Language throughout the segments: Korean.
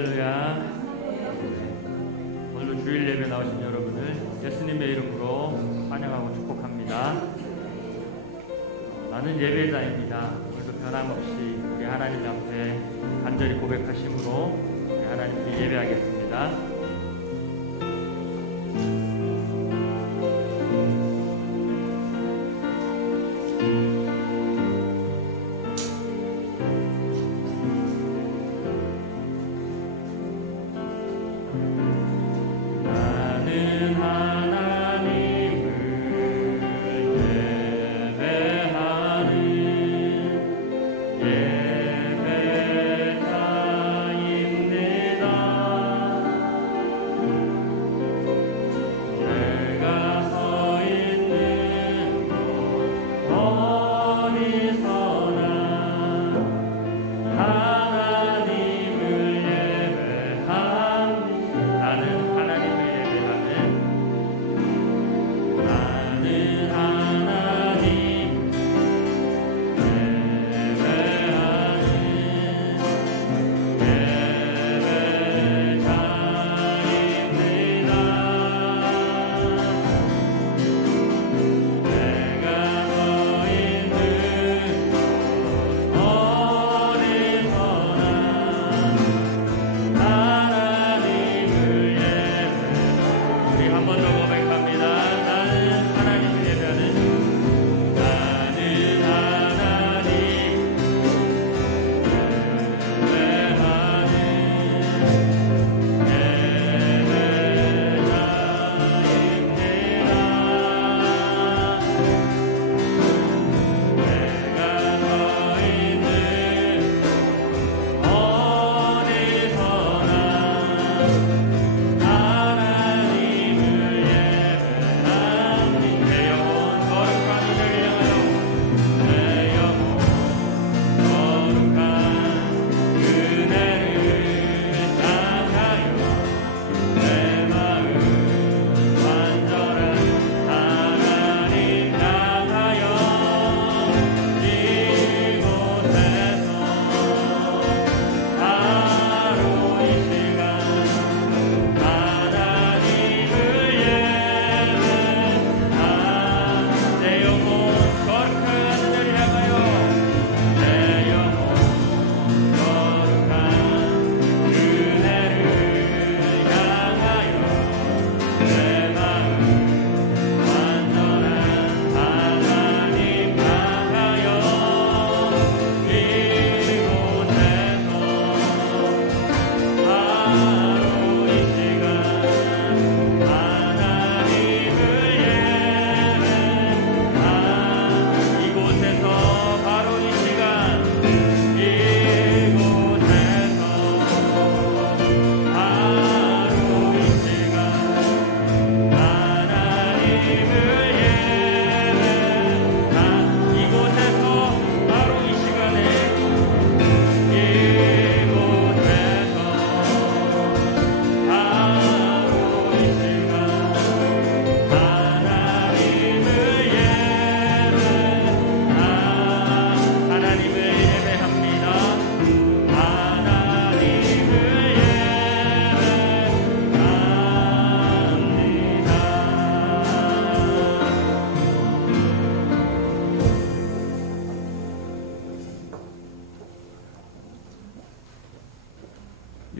할렐루야. 오늘도 주일 예배 나오신 여러분을 예수님의 이름으로 환영하고 축복합니다. 나는 예배자입니다. 오늘도 변함없이 우리 하나님 앞에 간절히 고백하심으로 우리 하나님께 예배하겠습니다.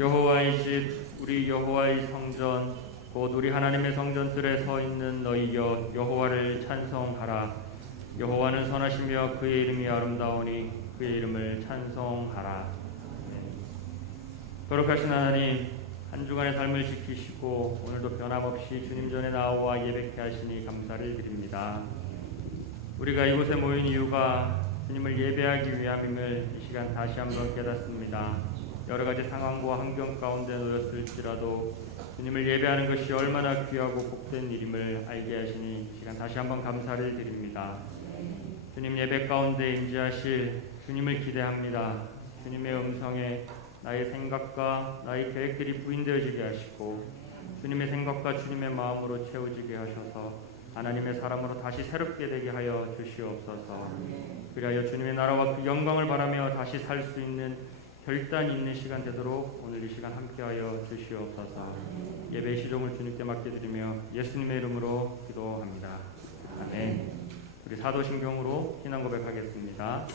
여호와의 집 우리 여호와의 성전 곧 우리 하나님의 성전들에 서 있는 너희 여호와를 찬송하라. 여호와는 선하시며 그의 이름이 아름다우니 그의 이름을 찬송하라. 거룩하신 하나님, 한 주간의 삶을 지키시고 오늘도 변함없이 주님 전에 나와 예배케 하시니 감사를 드립니다. 우리가 이곳에 모인 이유가 주님을 예배하기 위함임을 이 시간 다시 한번 깨닫습니다. 여러 가지 상황과 환경 가운데 놓였을지라도 주님을 예배하는 것이 얼마나 귀하고 복된 일임을 알게 하시니 시간 다시 한번 감사를 드립니다. 주님 예배 가운데 임재하실 주님을 기대합니다. 주님의 음성에 나의 생각과 나의 계획들이 부인되어지게 하시고 주님의 생각과 주님의 마음으로 채워지게 하셔서 하나님의 사람으로 다시 새롭게 되게 하여 주시옵소서. 그리하여 주님의 나라와 그 영광을 바라며 다시 살 수 있는 결단 있는 시간 되도록 오늘 이 시간 함께하여 주시옵소서. 예배 시종을 주님께 맡겨드리며 예수님의 이름으로 기도합니다. 아멘. 우리 사도신경으로 신앙 고백하겠습니다.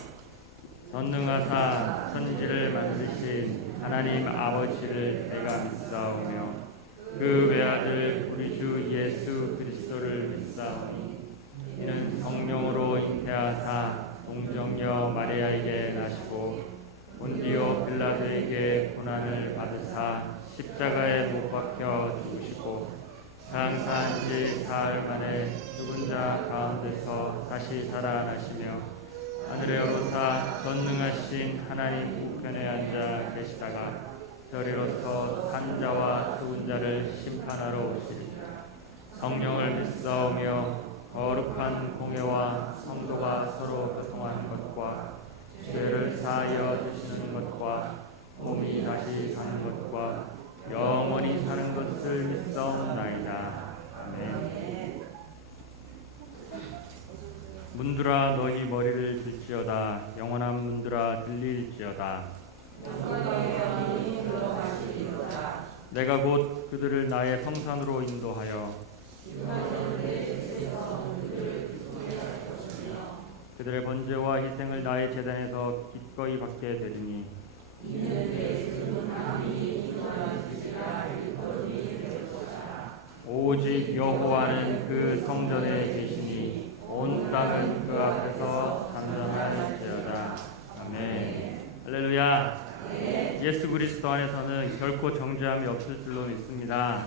전능하사 천지를 만드신 하나님 아버지를 내가 믿사오며 그 외아들 우리 주 예수 그리스도를 믿사오니 이는 성령으로 잉태하사 동정녀 마리아에게 나시고 본디오 빌라도에게 고난을 받으사 십자가에 못 박혀 죽으시고 장사한 지 사흘 만에 죽은 자 가운데서 다시 살아나시며 하늘에 오르사 전능하신 하나님 우편에 앉아 계시다가 저리로서 산 자와 죽은 자를 심판하러 오시리라. 성령을 믿사오며 거룩한 공회와 성도가 서로 교통하는 것과 죄를 사하여 주시는 것과 몸이 다시 사는 것과 영원히 사는 것을 믿사옵나이다. 아멘. 문들아 너희 머리를 들지어다. 영원한 문들아 들릴지어다. 내가 곧 그들을 나의 성산으로 인도하여 그들의 번제와 희생을 나의 제단에서 기꺼이 받게 되리니 오직 여호와는 그 성전에 계시니 온 땅은 그 앞에서 단련할지어다. 아멘. 할렐루야. 예수 그리스도 안에서는 결코 정죄함이 없을 줄로 믿습니다.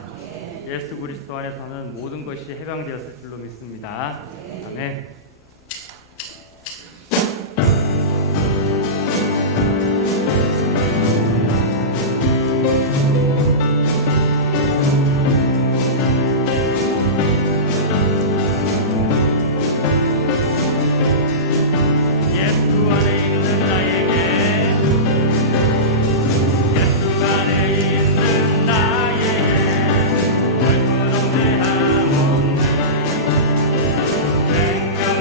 예수 그리스도 안에서는 모든 것이 해방되었을 줄로 믿습니다. 아멘. Venga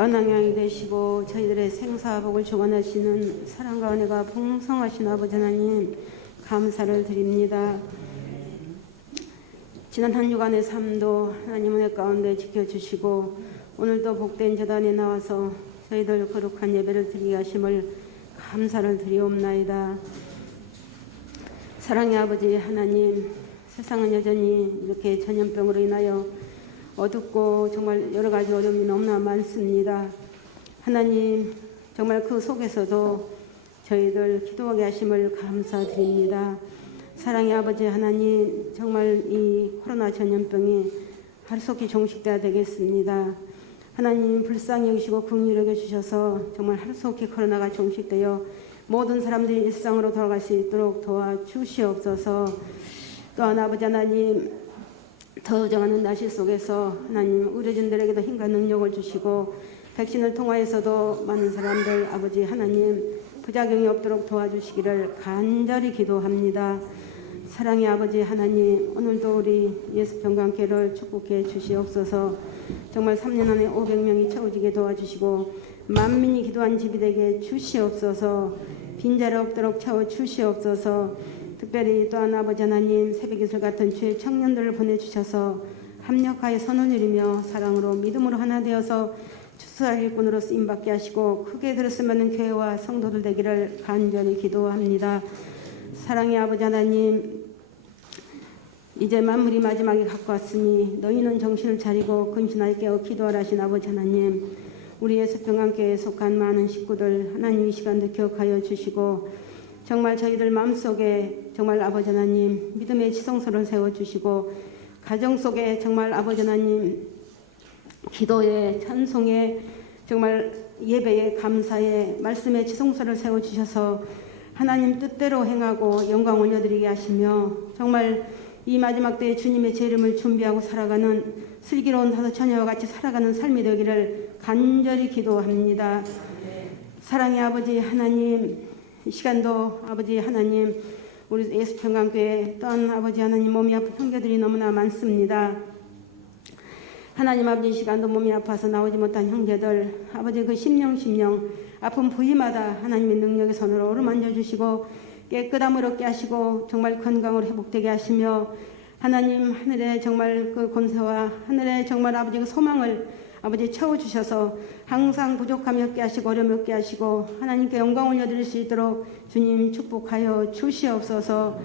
만왕양이 되시고 저희들의 생사복을 주관하시는 사랑과 은혜가 풍성하신 아버지 하나님 감사를 드립니다. 지난 한 주간의 삶도 하나님 은혜 가운데 지켜주시고 오늘도 복된 제단에 나와서 저희들 거룩한 예배를 드리게 하심을 감사를 드리옵나이다. 사랑의 아버지 하나님, 세상은 여전히 이렇게 전염병으로 인하여 어둡고 정말 여러 가지 어려움이 너무나 많습니다. 하나님, 정말 그 속에서도 저희들 기도하게 하심을 감사드립니다. 사랑의 아버지 하나님, 정말 이 코로나 전염병이 하루속히 종식돼야 되겠습니다. 하나님 불쌍히 여기시고 긍휼히 여겨주셔서 정말 하루속히 코로나가 종식되어 모든 사람들이 일상으로 돌아갈 수 있도록 도와주시옵소서. 또한 아버지 하나님, 더 정하는 날씨 속에서 하나님 의료진들에게도 힘과 능력을 주시고 백신을 통하여서도 많은 사람들 아버지 하나님 부작용이 없도록 도와주시기를 간절히 기도합니다. 사랑의 아버지 하나님, 오늘도 우리 예수평강교회를 축복해 주시옵소서. 정말 3년 안에 500명이 채워지게 도와주시고 만민이 기도한 집이 되게 주시옵소서. 빈자리 없도록 채워 주시옵소서. 특별히 또한 아버지 하나님 새벽이슬 같은 주의 청년들을 보내주셔서 합력하여 선을 누리며 사랑으로 믿음으로 하나 되어서 주수할 일꾼으로 쓰임받게 하시고 크게 들었으면 교회와 성도들 되기를 간절히 기도합니다. 사랑의 아버지 하나님, 이제 만물이 마지막에 가까웠으니 너희는 정신을 차리고 근신하여 깨어 기도하라 하신 아버지 하나님, 우리 예수평강교회에 속한 많은 식구들 하나님 이 시간도 기억하여 주시고 정말 저희들 마음속에 정말 아버지 하나님 믿음의 지성소를 세워주시고 가정 속에 정말 아버지 하나님 기도에 찬송에 정말 예배에 감사에 말씀의 지성소를 세워주셔서 하나님 뜻대로 행하고 영광 올려드리게 하시며 정말 이 마지막 때에 주님의 재림을 준비하고 살아가는 슬기로운 다섯 처녀와 같이 살아가는 삶이 되기를 간절히 기도합니다. 사랑의 아버지 하나님, 이 시간도 아버지 하나님 우리 예수평강교회 또한 아버지 하나님 몸이 아픈 형제들이 너무나 많습니다. 하나님 아버지 이 시간도 몸이 아파서 나오지 못한 형제들 아버지 그 심령 아픈 부위마다 하나님의 능력의 손으로 어루만져 주시고 깨끗함을 얻게 하시고 정말 건강으로 회복되게 하시며 하나님 하늘에 정말 그 권세와 하늘에 정말 아버지 그 소망을 아버지 채워주셔서 항상 부족함이 없게 하시고 어려움이 없게 하시고 하나님께 영광 올려드릴 수 있도록 주님 축복하여 주시옵소서.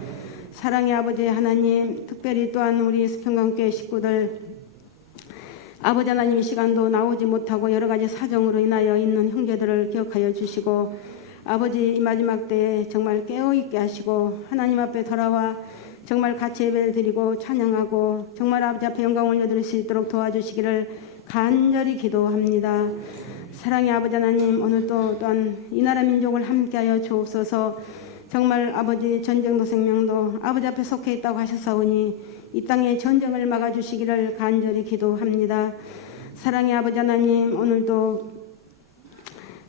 사랑의 아버지 하나님, 특별히 또한 우리 예수평강교회 식구들 아버지 하나님 이 시간도 나오지 못하고 여러 가지 사정으로 인하여 있는 형제들을 기억하여 주시고 아버지 이 마지막 때에 정말 깨어있게 하시고 하나님 앞에 돌아와 정말 같이 예배를 드리고 찬양하고 정말 아버지 앞에 영광 올려드릴 수 있도록 도와주시기를 간절히 기도합니다. 사랑의 아버지 하나님, 오늘도 또한 이 나라 민족을 함께하여 주옵소서. 정말 아버지 전쟁도 생명도 아버지 앞에 속해 있다고 하셨사오니 이 땅의 전쟁을 막아주시기를 간절히 기도합니다. 사랑의 아버지 하나님, 오늘도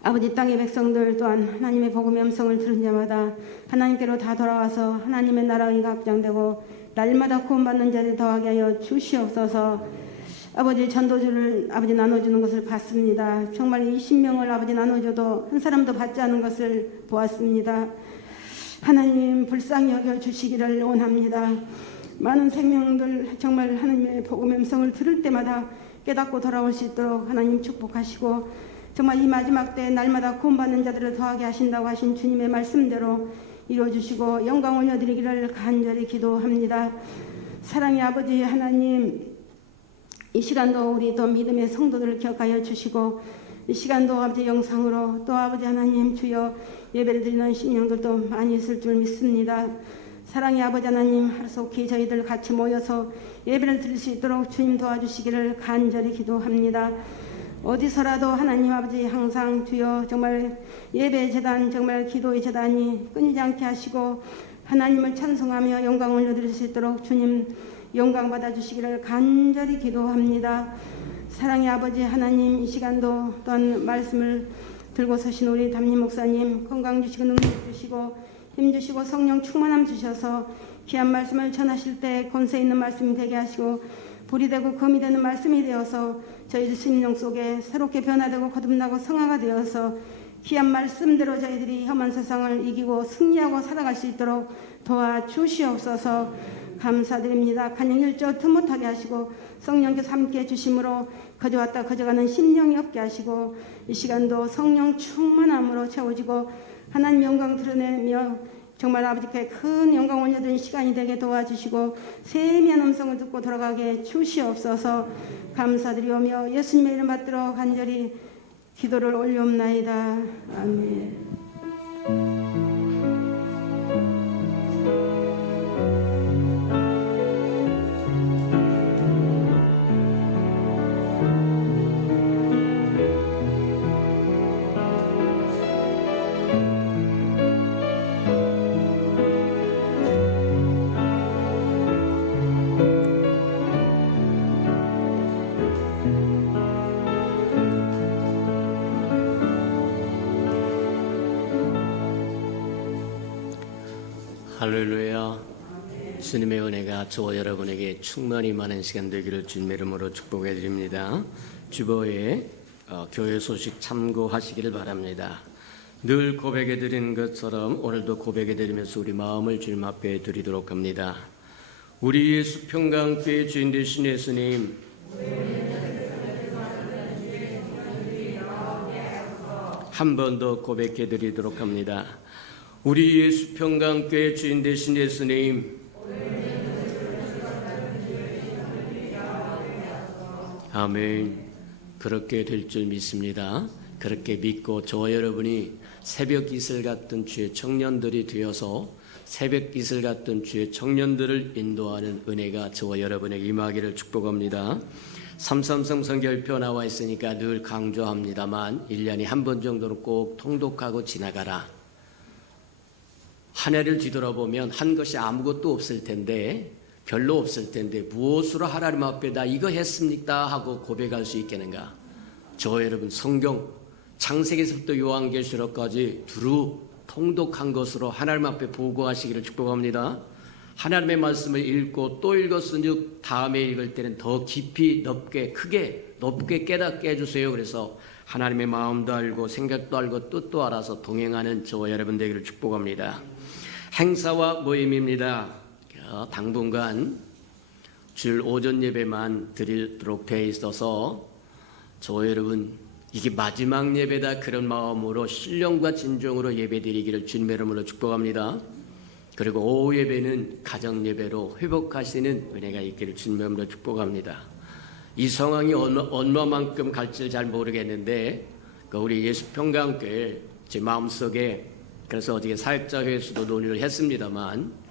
아버지 땅의 백성들 또한 하나님의 복음의 음성을 들은 자마다 하나님께로 다 돌아와서 하나님의 나라가 확장되고 날마다 구원받는 자를 더하게 하여 주시옵소서. 아버지 전도주를 아버지 나눠주는 것을 봤습니다. 정말 20명을 아버지 나눠줘도 한 사람도 받지 않은 것을 보았습니다. 하나님 불쌍히 여겨주시기를 원합니다. 많은 생명들 정말 하나님의 복음의 음성을 들을 때마다 깨닫고 돌아올 수 있도록 하나님 축복하시고 정말 이 마지막 때 날마다 구원받는 자들을 더하게 하신다고 하신 주님의 말씀대로 이루어주시고 영광 올려드리기를 간절히 기도합니다. 사랑의 아버지 하나님, 이 시간도 우리 또 믿음의 성도들을 기억하여 주시고 이 시간도 아버지 영상으로 또 아버지 하나님 주여 예배를 드리는 신령들도 많이 있을 줄 믿습니다. 사랑의 아버지 하나님, 하루속히 저희들 같이 모여서 예배를 드릴 수 있도록 주님 도와주시기를 간절히 기도합니다. 어디서라도 하나님 아버지 항상 주여 정말 예배 재단 정말 기도의 재단이 끊이지 않게 하시고 하나님을 찬송하며 영광 올려드릴 수 있도록 주님 영광 받아주시기를 간절히 기도합니다. 사랑의 아버지 하나님, 이 시간도 또한 말씀을 들고 서신 우리 담임 목사님 건강 주시고 능력 주시고 힘 주시고 성령 충만함 주셔서 귀한 말씀을 전하실 때 권세 있는 말씀이 되게 하시고 불이 되고 검이 되는 말씀이 되어서 저희들 심령 속에 새롭게 변화되고 거듭나고 성화가 되어서 귀한 말씀대로 저희들이 험한 세상을 이기고 승리하고 살아갈 수 있도록 도와주시옵소서. 감사드립니다. 간영 일조 틈못하게 하시고 성령께서 함께해 주심으로 거저왔다 거저가는 심령이 없게 하시고 이 시간도 성령 충만함으로 채워지고 하나님 영광 드러내며 정말 아버지께 큰 영광 올려드리는 시간이 되게 도와주시고 세미한 음성을 듣고 돌아가게 주시옵소서. 감사드리오며 예수님의 이름 받들어 간절히 기도를 올리옵나이다. 아멘. 할렐루야. 주님의 은혜가 저와 여러분에게 충만히 많은 시간 되기를 주님의 이름으로 축복해 드립니다. 주보에 교회 소식 참고하시기를 바랍니다. 늘 고백해 드리는 것처럼 오늘도 고백해 드리면서 우리 마음을 주님 앞에 드리도록 합니다. 우리 예수 평강교회 주인 되신 예수님, 한 번 더 고백해 드리도록 합니다. 우리 예수 평강교회 주인 되신 예수님, 아멘. 그렇게 될 줄 믿습니다. 그렇게 믿고 저와 여러분이 새벽 이슬 같은 주의 청년들이 되어서 새벽 이슬 같은 주의 청년들을 인도하는 은혜가 저와 여러분에게 임하기를 축복합니다. 333 성결표 나와 있으니까 늘 강조합니다만 1년에 한 번 정도는 꼭 통독하고 지나가라. 한 해를 뒤돌아보면 한 것이 아무것도 없을 텐데, 별로 없을 텐데 무엇으로 하나님 앞에 나 이거 했습니까 하고 고백할 수 있겠는가? 저 여러분 성경 창세기서부터 요한계시록까지 두루 통독한 것으로 하나님 앞에 보고하시기를 축복합니다. 하나님의 말씀을 읽고 또 읽었으니 다음에 읽을 때는 더 깊이 넓게 크게 높게 깨닫게 해주세요. 그래서 하나님의 마음도 알고 생각도 알고 뜻도 알아서 동행하는 저와 여러분 되기를 축복합니다. 행사와 모임입니다. 당분간 주일 오전 예배만 드리도록 되어 있어서 저와 여러분 이게 마지막 예배다 그런 마음으로 신령과 진정으로 예배 드리기를 주님의 이름으로 축복합니다. 그리고 오후 예배는 가정 예배로 회복하시는 은혜가 있기를 주님의 이름으로 축복합니다. 이 상황이 얼마만큼 갈지를 잘 모르겠는데 우리 예수평강교회 제 마음속에 그래서 어저께 사역자회에서도 논의를 했습니다만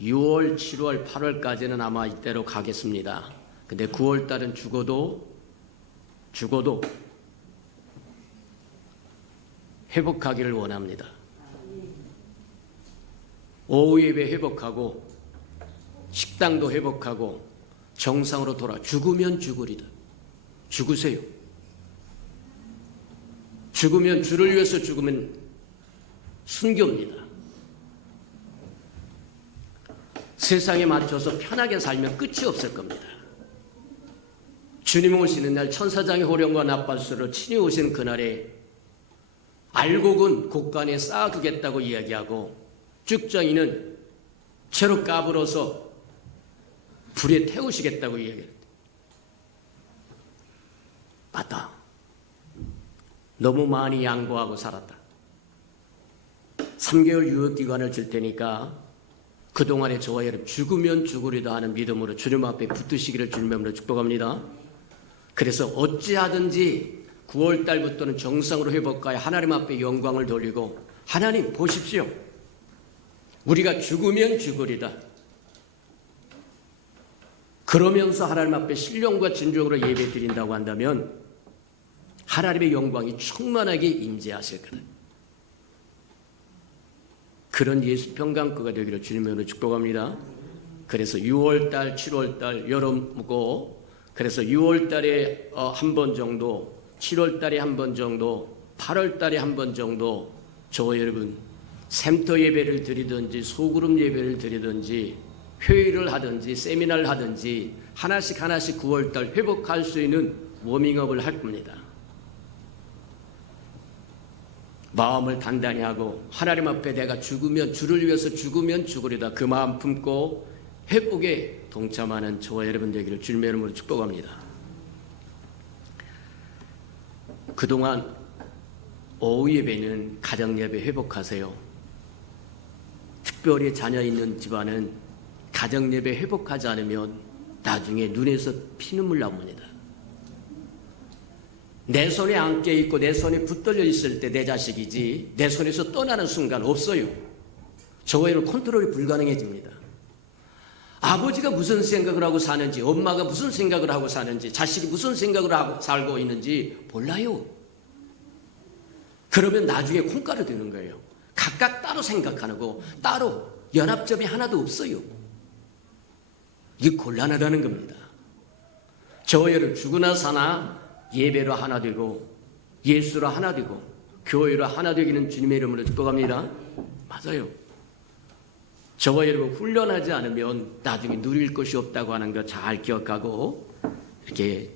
6월, 7월, 8월까지는 아마 이대로 가겠습니다. 근데 9월 달은 죽어도 회복하기를 원합니다. 오후 예배 회복하고 식당도 회복하고 정상으로 돌아. 죽으면 죽으리다. 죽으세요. 죽으면 주를 위해서 죽으면 순교입니다. 세상에 맞춰서 편하게 살면 끝이 없을 겁니다. 주님 오시는 날 천사장의 호령과 나팔수로 친히 오시는 그날에 알곡은 곡간에 쌓아두겠다고 이야기하고 쭉정이는 채로 까불어서 불에 태우시겠다고 이야기합니다. 맞다. 너무 많이 양보하고 살았다. 3개월 유효기간을 줄 테니까 그동안에 저와 여러분 죽으면 죽으리다 하는 믿음으로 주님 앞에 붙으시기를 주님으로 축복합니다. 그래서 어찌하든지 9월 달부터는 정상으로 회복하여 하나님 앞에 영광을 돌리고 하나님 보십시오. 우리가 죽으면 죽으리다. 그러면서 하나님 앞에 신령과 진정으로 예배 드린다고 한다면 하나님의 영광이 충만하게 임재하실 거다. 그런 예수 평강교가 되기를 주님으로 축복합니다. 그래서 6월달, 7월달 여름고, 그래서 6월달에 한 번 정도, 7월달에 한 번 정도, 8월달에 한 번 정도 저와 여러분 샘터 예배를 드리든지 소그룹 예배를 드리든지 회의를 하든지 세미나를 하든지 하나씩 9월달 회복할 수 있는 워밍업을 할 겁니다. 마음을 단단히 하고 하나님 앞에 내가 죽으면 주를 위해서 죽으면 죽으리다 그 마음 품고 회복에 동참하는 저와 여러분 되기를 주님의 이름으로 축복합니다. 그동안 오후 예배는 가정 예배 회복하세요. 특별히 자녀 있는 집안은 가정 예배 회복하지 않으면 나중에 눈에서 피눈물 나옵니다. 내 손에 안겨 있고 내 손에 붙들려 있을 때 내 자식이지 내 손에서 떠나는 순간 없어요. 저와 여러분 컨트롤이 불가능해집니다. 아버지가 무슨 생각을 하고 사는지, 엄마가 무슨 생각을 하고 사는지, 자식이 무슨 생각을 하고 살고 있는지 몰라요. 그러면 나중에 콩가루 되는 거예요. 각각 따로 생각하고 따로 연합점이 하나도 없어요. 이게 곤란하다는 겁니다. 저와 여러분 죽으나 사나 예배로 하나 되고 예수로 하나 되고 교회로 하나 되기는 주님의 이름으로 축복합니다. 맞아요. 저와 여러분 훈련하지 않으면 나중에 누릴 것이 없다고 하는 거 잘 기억하고 이렇게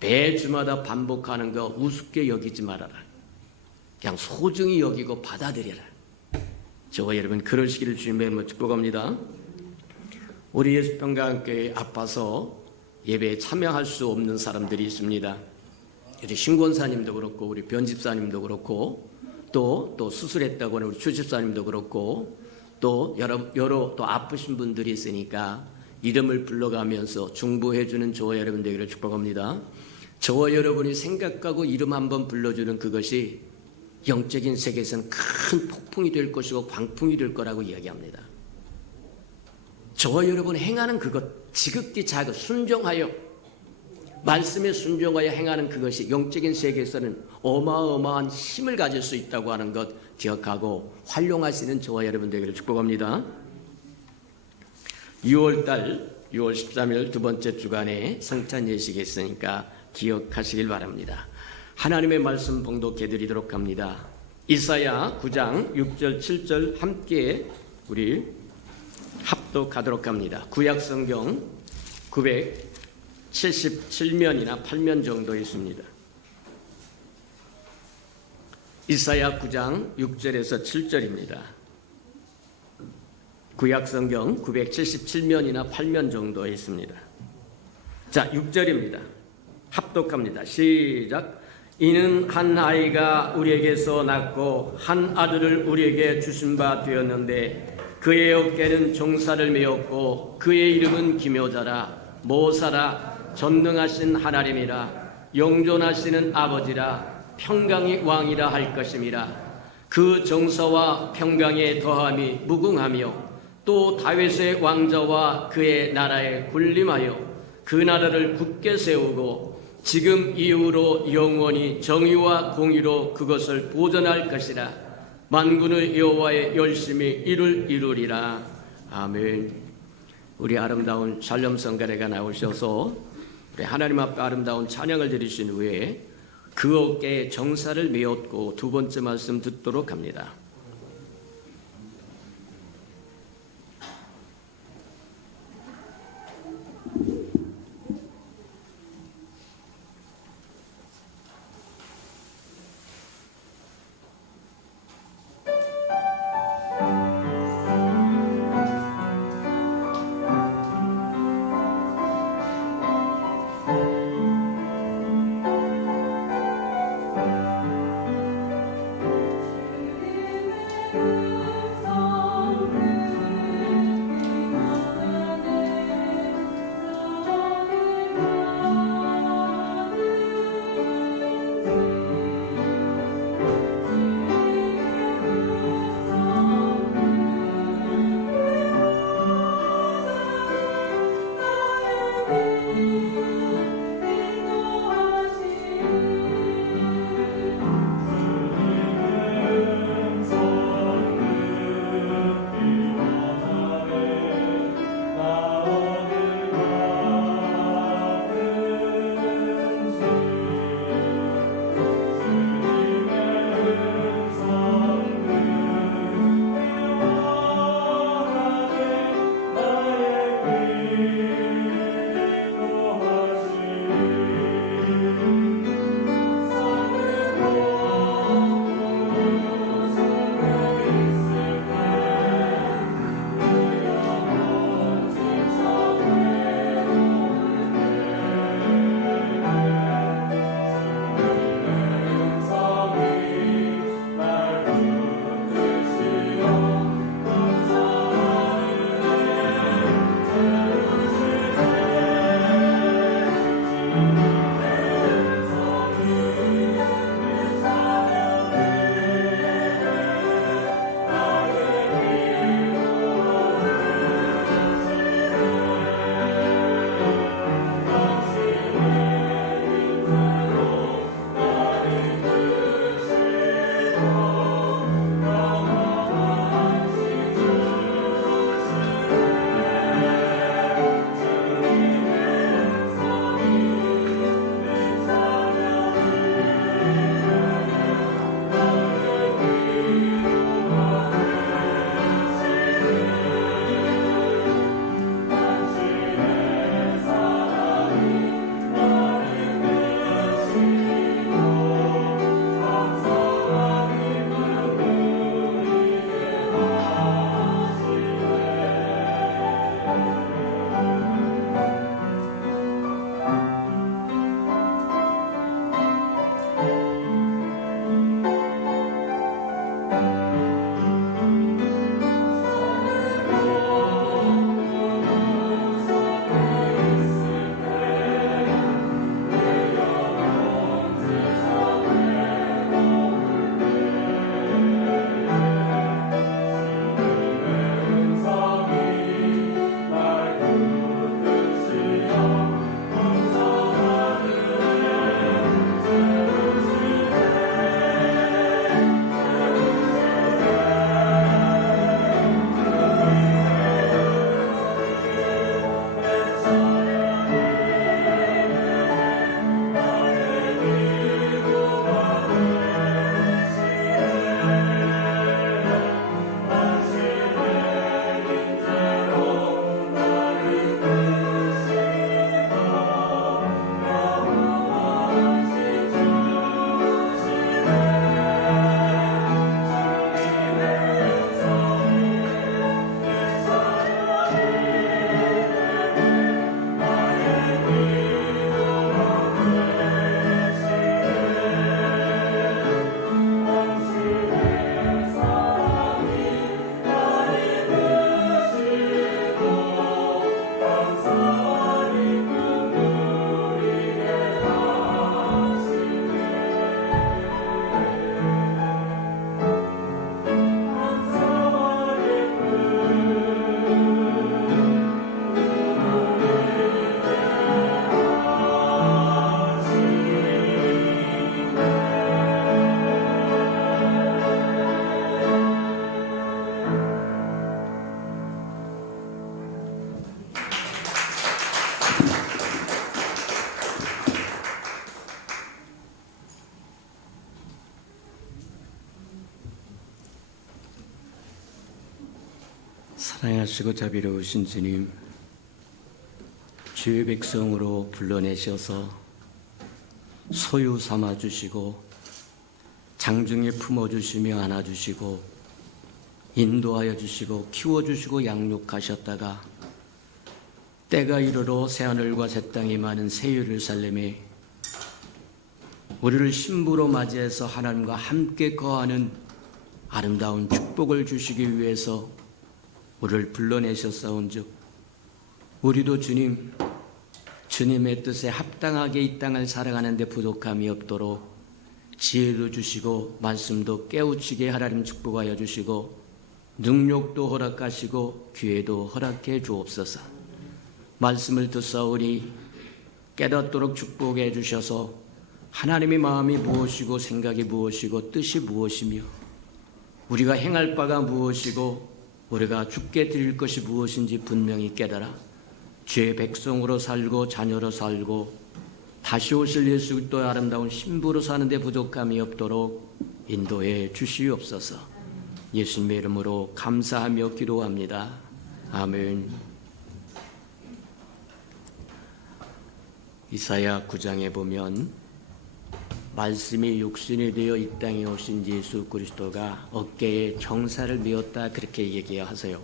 매주마다 반복하는 거 우습게 여기지 말아라. 그냥 소중히 여기고 받아들여라. 저와 여러분 그러시기를 주님의 이름으로 축복합니다. 우리 예수평강교회 아파서 예배에 참여할 수 없는 사람들이 있습니다. 우리 신권사님도 그렇고 우리 변집사님도 그렇고 또 수술했다고 하는 우리 주집사님도 그렇고 또 여러 또 아프신 분들이 있으니까 이름을 불러가면서 중보해주는 저와 여러분 되기를 축복합니다. 저와 여러분이 생각하고 이름 한번 불러주는 그것이 영적인 세계에서는 큰 폭풍이 될 것이고 광풍이 될 거라고 이야기합니다. 저와 여러분 행하는 그것 지극히 작은 순종하여 말씀에 순종하여 행하는 그것이 영적인 세계에서는 어마어마한 힘을 가질 수 있다고 하는 것 기억하고 활용하시는 저와 여러분 되기를 축복합니다. 6월달 6월 13일 두 번째 주간에 성찬 예식이 있으니까 기억하시길 바랍니다. 하나님의 말씀 봉독해 드리도록 합니다. 이사야 9장 6절 7절 함께 우리 합독하도록 합니다. 구약성경 977면이나 8면 정도 있습니다. 이사야 9장 6절에서 7절입니다. 구약성경 977면이나 8면 정도 있습니다. 자, 6절입니다. 합독합니다. 시작. 이는 한 아이가 우리에게서 낳고 한 아들을 우리에게 주신 바 되었는데 그의 어깨는 종살을 메었고 그의 이름은 기묘자라 모사라 전능하신 하나님이라 영존하시는 아버지라 평강의 왕이라 할 것임이라. 그 정서와 평강의 더함이 무궁하며 또 다윗의 왕자와 그의 나라에 군림하여 그 나라를 굳게 세우고 지금 이후로 영원히 정의와 공의로 그것을 보존할 것이라. 만군의 여호와의 열심히 이를 이루리라. 아멘. 우리 아름다운 샬롬 성가래가 나오셔서 우리 하나님 앞에 아름다운 찬양을 드리신 후에 그 어깨에 정사를 메었고 두 번째 말씀 듣도록 합니다. 사랑하시고 자비로우신 주님, 주의 백성으로 불러내셔서 소유 삼아주시고 장중에 품어주시며 안아주시고 인도하여 주시고 키워주시고 양육하셨다가 때가 이르러 새하늘과 새 땅이 많은 새 예루살렘에 우리를 신부로 맞이해서 하나님과 함께 거하는 아름다운 축복을 주시기 위해서 우리를 불러내셨사온즉 우리도 주님의 뜻에 합당하게 이 땅을 살아가는 데 부족함이 없도록 지혜도 주시고 말씀도 깨우치게 하나님 축복하여 주시고 능력도 허락하시고 기회도 허락해 주옵소서. 말씀을 듣사오니 깨닫도록 축복해 주셔서 하나님의 마음이 무엇이고 생각이 무엇이고 뜻이 무엇이며 우리가 행할 바가 무엇이고 우리가 주께 드릴 것이 무엇인지 분명히 깨달아 주의 백성으로 살고 자녀로 살고 다시 오실 예수 그리스도의 아름다운 신부로 사는 데 부족함이 없도록 인도해 주시옵소서. 예수님의 이름으로 감사하며 기도합니다. 아멘. 이사야 9장에 보면 말씀이 육신이 되어 이 땅에 오신 예수 그리스도가 어깨에 정사를 메었다 그렇게 얘기하세요.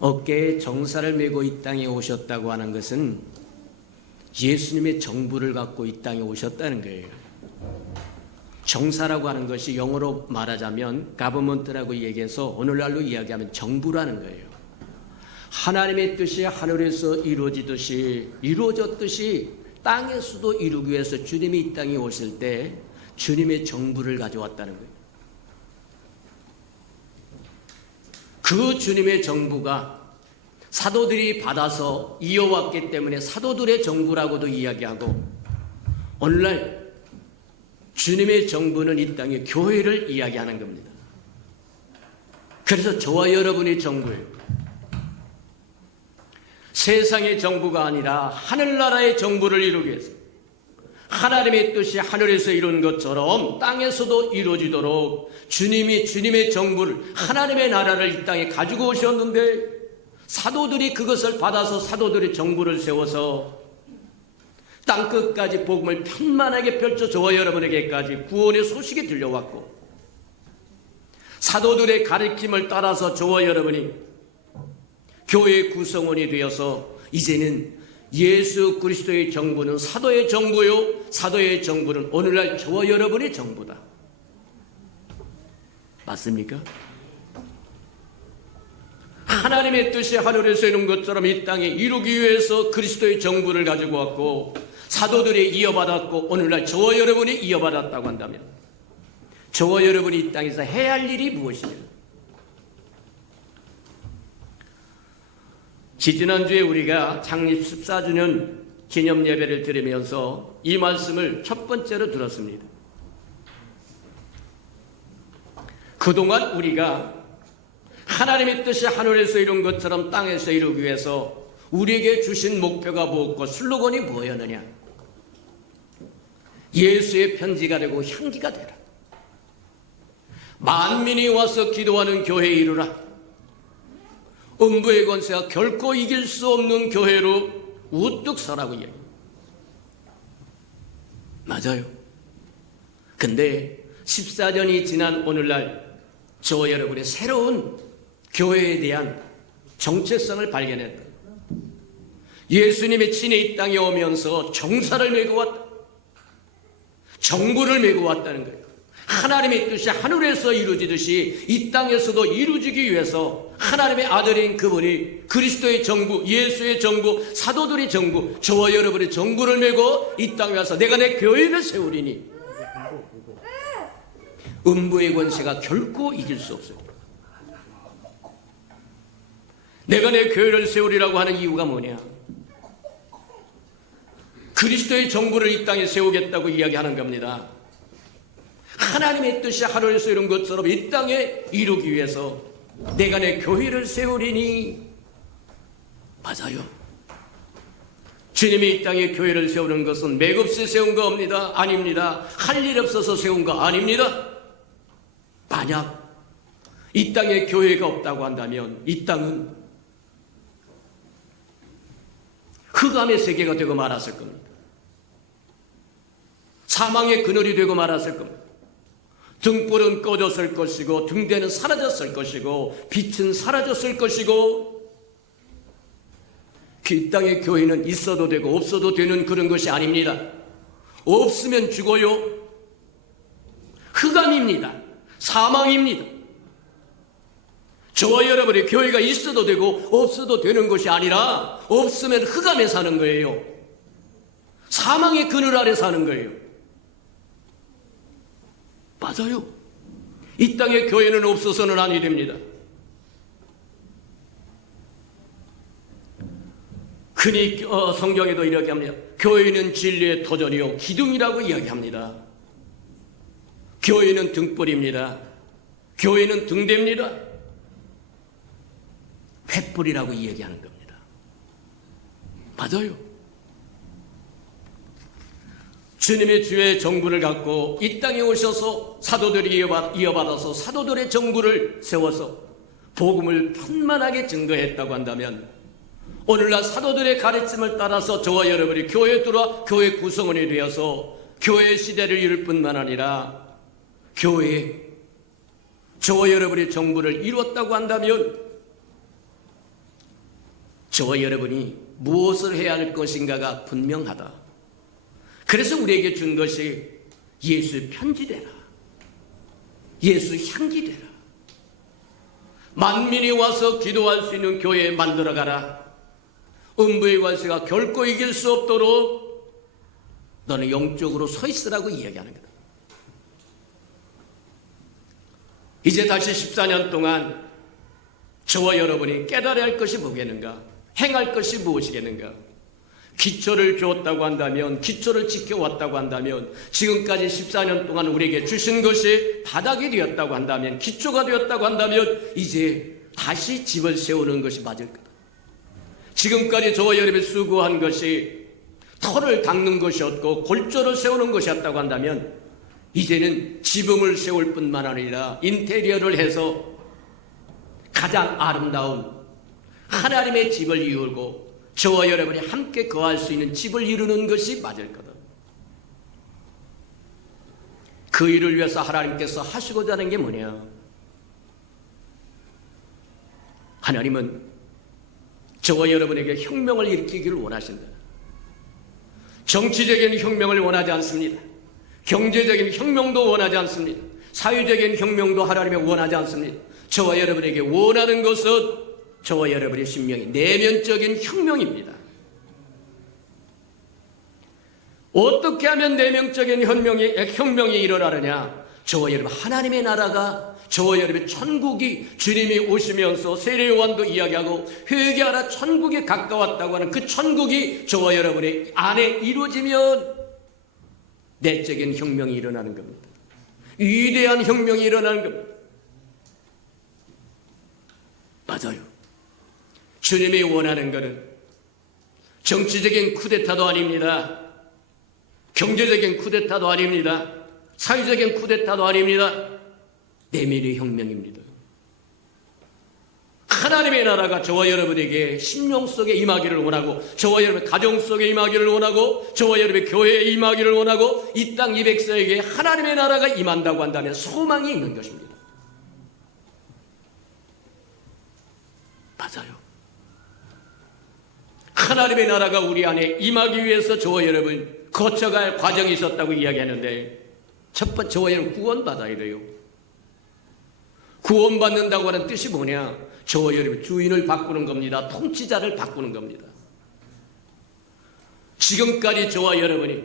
어깨에 정사를 메고 이 땅에 오셨다고 하는 것은 예수님의 정부를 갖고 이 땅에 오셨다는 거예요. 정사라고 하는 것이 영어로 말하자면 가버먼트라고 얘기해서 오늘날로 이야기하면 정부라는 거예요. 하나님의 뜻이 하늘에서 이루어졌듯이 땅에서도 이루기 위해서 주님이 이 땅에 오실 때 주님의 정부를 가져왔다는 거예요. 그 주님의 정부가 사도들이 받아서 이어왔기 때문에 사도들의 정부라고도 이야기하고 오늘날 주님의 정부는 이 땅의 교회를 이야기하는 겁니다. 그래서 저와 여러분의 정부예요. 세상의 정부가 아니라 하늘나라의 정부를 이루기 위해서 하나님의 뜻이 하늘에서 이룬 것처럼 땅에서도 이루어지도록 주님이 주님의 정부를 하나님의 나라를 이 땅에 가지고 오셨는데 사도들이 그것을 받아서 사도들의 정부를 세워서 땅끝까지 복음을 편만하게 펼쳐 저와 여러분에게까지 구원의 소식이 들려왔고 사도들의 가르침을 따라서 저와 여러분이 교회의 구성원이 되어서 이제는 예수 그리스도의 정부는 사도의 정부요 사도의 정부는 오늘날 저와 여러분의 정부다. 맞습니까? 하나님의 뜻이 하늘에서 이룬 것처럼 이 땅에 이루기 위해서 그리스도의 정부를 가지고 왔고 사도들이 이어받았고 오늘날 저와 여러분이 이어받았다고 한다면 저와 여러분이 이 땅에서 해야 할 일이 무엇이냐? 지지난주에 우리가 창립 14주년 기념 예배를 드리면서 이 말씀을 첫 번째로 들었습니다. 그동안 우리가 하나님의 뜻이 하늘에서 이룬 것처럼 땅에서 이루기 위해서 우리에게 주신 목표가 무엇고 슬로건이 뭐였느냐? 예수의 편지가 되고 향기가 되라. 만민이 와서 기도하는 교회에 이르라. 음부의 권세가 결코 이길 수 없는 교회로 우뚝 서라고 이야기합니다. 맞아요. 근데 14년이 지난 오늘날 저와 여러분의 새로운 교회에 대한 정체성을 발견했다. 예수님의 친히 이 땅에 오면서 정사를 메고 왔다. 정부를 메고 왔다는 거예요. 하나님의 뜻이 하늘에서 이루어지듯이 이 땅에서도 이루어지기 위해서 하나님의 아들인 그분이 그리스도의 정부, 예수의 정부, 사도들의 정부, 저와 여러분의 정부를 메고 이 땅에 와서 내가 내 교회를 세우리니 음부의 권세가 결코 이길 수 없어요. 내가 내 교회를 세우리라고 하는 이유가 뭐냐? 그리스도의 정부를 이 땅에 세우겠다고 이야기하는 겁니다. 하나님의 뜻이 하늘에서 이룬 것처럼 이 땅에 이루기 위해서 내가 내 교회를 세우리니. 맞아요. 주님이 이 땅에 교회를 세우는 것은 맥없이 세운 거 아닙니다. 할 일 없어서 세운 거 아닙니다. 만약 이 땅에 교회가 없다고 한다면 이 땅은 흑암의 세계가 되고 말았을 겁니다. 사망의 그늘이 되고 말았을 겁니다. 등불은 꺼졌을 것이고 등대는 사라졌을 것이고 빛은 사라졌을 것이고, 이 땅의 교회는 있어도 되고 없어도 되는 그런 것이 아닙니다. 없으면 죽어요. 흑암입니다. 사망입니다. 저와 여러분의 교회가 있어도 되고 없어도 되는 것이 아니라 없으면 흑암에 사는 거예요. 사망의 그늘 아래 사는 거예요. 맞아요. 이 땅에 교회는 없어서는 아니 됩니다. 흔히 성경에도 이렇게 합니다. 교회는 진리의 터전이요 기둥이라고 이야기합니다. 교회는 등불입니다. 교회는 등대입니다. 횃불이라고 이야기하는 겁니다. 맞아요. 주님의 주의 정부를 갖고 이 땅에 오셔서 사도들이 이어받아서 사도들의 정부를 세워서 복음을 편만하게 증거했다고 한다면, 오늘날 사도들의 가르침을 따라서 저와 여러분이 교회에 들어와 교회 구성원이 되어서 교회 시대를 이룰 뿐만 아니라 교회에 저와 여러분의 정부를 이루었다고 한다면, 저와 여러분이 무엇을 해야 할 것인가가 분명하다. 그래서 우리에게 준 것이 예수 편지되라, 예수 향기되라, 만민이 와서 기도할 수 있는 교회 만들어가라. 음부의 관세가 결코 이길 수 없도록 너는 영적으로 서 있으라고 이야기하는 거다. 이제 다시 14년 동안 저와 여러분이 깨달아야 할 것이 뭐겠는가, 행할 것이 무엇이겠는가. 기초를 주었다고 한다면, 기초를 지켜왔다고 한다면, 지금까지 14년 동안 우리에게 주신 것이 바닥이 되었다고 한다면, 기초가 되었다고 한다면, 이제 다시 집을 세우는 것이 맞을 거다. 지금까지 저와 여러분이 수고한 것이 터를 닦는 것이었고 골조를 세우는 것이었다고 한다면, 이제는 지붕을 세울 뿐만 아니라 인테리어를 해서 가장 아름다운 하나님의 집을 이루고 저와 여러분이 함께 거할 수 있는 집을 이루는 것이 맞을 거다. 그 일을 위해서 하나님께서 하시고자 하는 게 뭐냐? 하나님은 저와 여러분에게 혁명을 일으키기를 원하신다. 정치적인 혁명을 원하지 않습니다. 경제적인 혁명도 원하지 않습니다. 사회적인 혁명도 하나님이 원하지 않습니다. 저와 여러분에게 원하는 것은 저와 여러분의 심령이 내면적인 혁명입니다. 어떻게 하면 내면적인 혁명이 일어나느냐? 저와 여러분 하나님의 나라가, 저와 여러분의 천국이, 주님이 오시면서 세례 요한도 이야기하고 회개하라 천국에 가까웠다고 하는 그 천국이 저와 여러분의 안에 이루어지면 내적인 혁명이 일어나는 겁니다. 위대한 혁명이 일어나는 겁니다. 맞아요. 주님이 원하는 것은 정치적인 쿠데타도 아닙니다. 경제적인 쿠데타도 아닙니다. 사회적인 쿠데타도 아닙니다. 내면의 혁명입니다. 하나님의 나라가 저와 여러분에게 심령 속에 임하기를 원하고, 저와 여러분 가정 속에 임하기를 원하고, 저와 여러분의 교회에 임하기를 원하고, 이 땅 200세에게 하나님의 나라가 임한다고 한다면 소망이 있는 것입니다. 맞아요. 하나님의 나라가 우리 안에 임하기 위해서 저와 여러분 거쳐갈 과정이 있었다고 이야기하는데, 첫 번째 저와 여러분 구원받아야 돼요. 구원받는다고 하는 뜻이 뭐냐? 저와 여러분 주인을 바꾸는 겁니다. 통치자를 바꾸는 겁니다. 지금까지 저와 여러분이,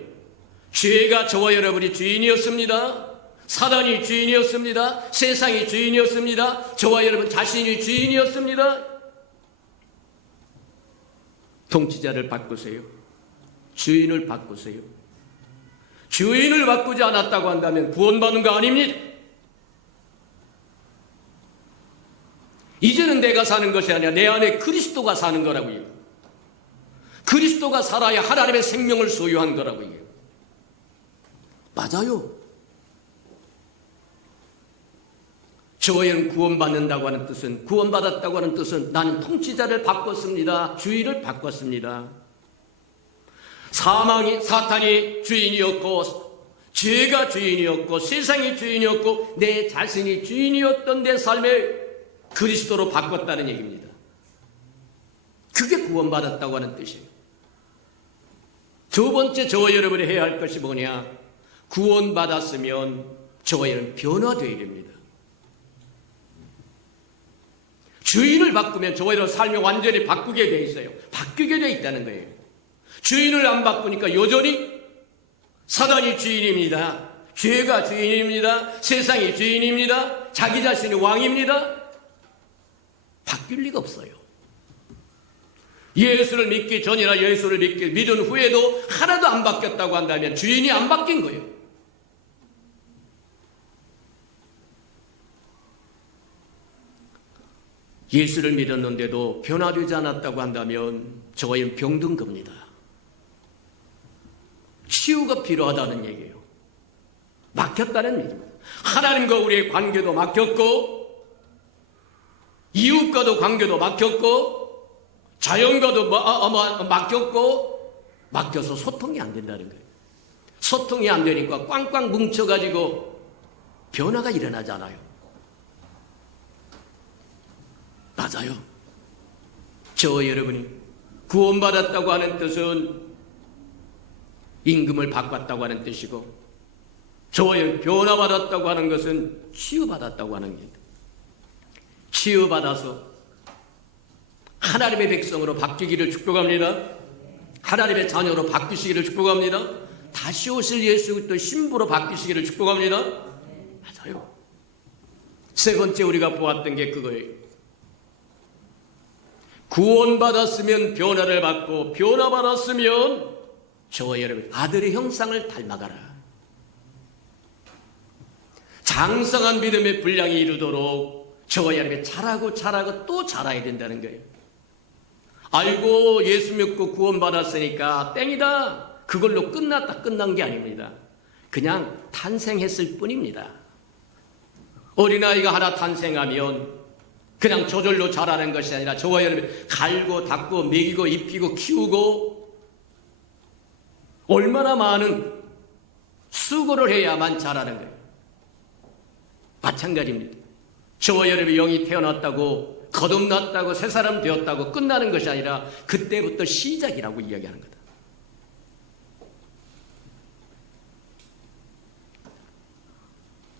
죄가 저와 여러분이 주인이었습니다. 사단이 주인이었습니다. 세상이 주인이었습니다. 저와 여러분 자신이 주인이었습니다. 통치자를 바꾸세요. 주인을 바꾸세요. 주인을 바꾸지 않았다고 한다면 구원받는 거 아닙니다. 이제는 내가 사는 것이 아니라 내 안에 그리스도가 사는 거라고요. 그리스도가 살아야 하나님의 생명을 소유한 거라고요. 맞아요. 저희는 구원받는다고 하는 뜻은, 구원받았다고 하는 뜻은 나는 통치자를 바꿨습니다. 주인을 바꿨습니다. 사탄이 주인이었고, 죄가 주인이었고, 세상이 주인이었고, 내 자신이 주인이었던 내 삶을 그리스도로 바꿨다는 얘기입니다. 그게 구원받았다고 하는 뜻이에요. 두 번째 저와 여러분이 해야 할 것이 뭐냐? 구원받았으면 저와 여러분 변화되어야 됩니다. 주인을 바꾸면 저와 여러분 삶이 완전히 바꾸게 돼 있어요. 바뀌게 돼 있다는 거예요. 주인을 안 바꾸니까 여전히 사단이 주인입니다. 죄가 주인입니다. 세상이 주인입니다. 자기 자신이 왕입니다. 바뀔 리가 없어요. 예수를 믿기 전이나 예수를 믿은 후에도 하나도 안 바뀌었다고 한다면 주인이 안 바뀐 거예요. 예수를 믿었는데도 변화되지 않았다고 한다면 저와는 병든 겁니다. 치유가 필요하다는 얘기예요. 막혔다는 얘기입니다. 하나님과 우리의 관계도 막혔고, 이웃과도 관계도 막혔고, 자연과도 막혔고, 막혀서 소통이 안 된다는 거예요. 소통이 안 되니까 꽝꽝 뭉쳐가지고 변화가 일어나잖아요. 맞아요. 저와 여러분이 구원받았다고 하는 뜻은 임금을 바꿨다고 하는 뜻이고, 저와 여러분 변화받았다고 하는 것은 치유받았다고 하는 겁니다. 치유받아서 하나님의 백성으로 바뀌기를 축복합니다. 하나님의 자녀로 바뀌시기를 축복합니다. 다시 오실 예수 그리스도 신부로 바뀌시기를 축복합니다. 맞아요. 세 번째 우리가 보았던 게 그거예요. 구원받았으면 변화를 받고, 변화받았으면 저와 여러분 아들의 형상을 닮아가라. 장성한 믿음의 분량이 이루도록 저와 여러분이 자라고 또 자라야 된다는 거예요. 알고 예수 믿고 구원받았으니까 땡이다, 그걸로 끝난 게 아닙니다. 그냥 탄생했을 뿐입니다. 어린아이가 하나 탄생하면 그냥 저절로 자라는 것이 아니라 저와 여러분 갈고 닦고 먹이고 입히고 키우고 얼마나 많은 수고를 해야만 자라는 거예요. 마찬가지입니다. 저와 여러분이 영이 태어났다고, 거듭났다고, 새 사람 되었다고 끝나는 것이 아니라 그때부터 시작이라고 이야기하는 거다.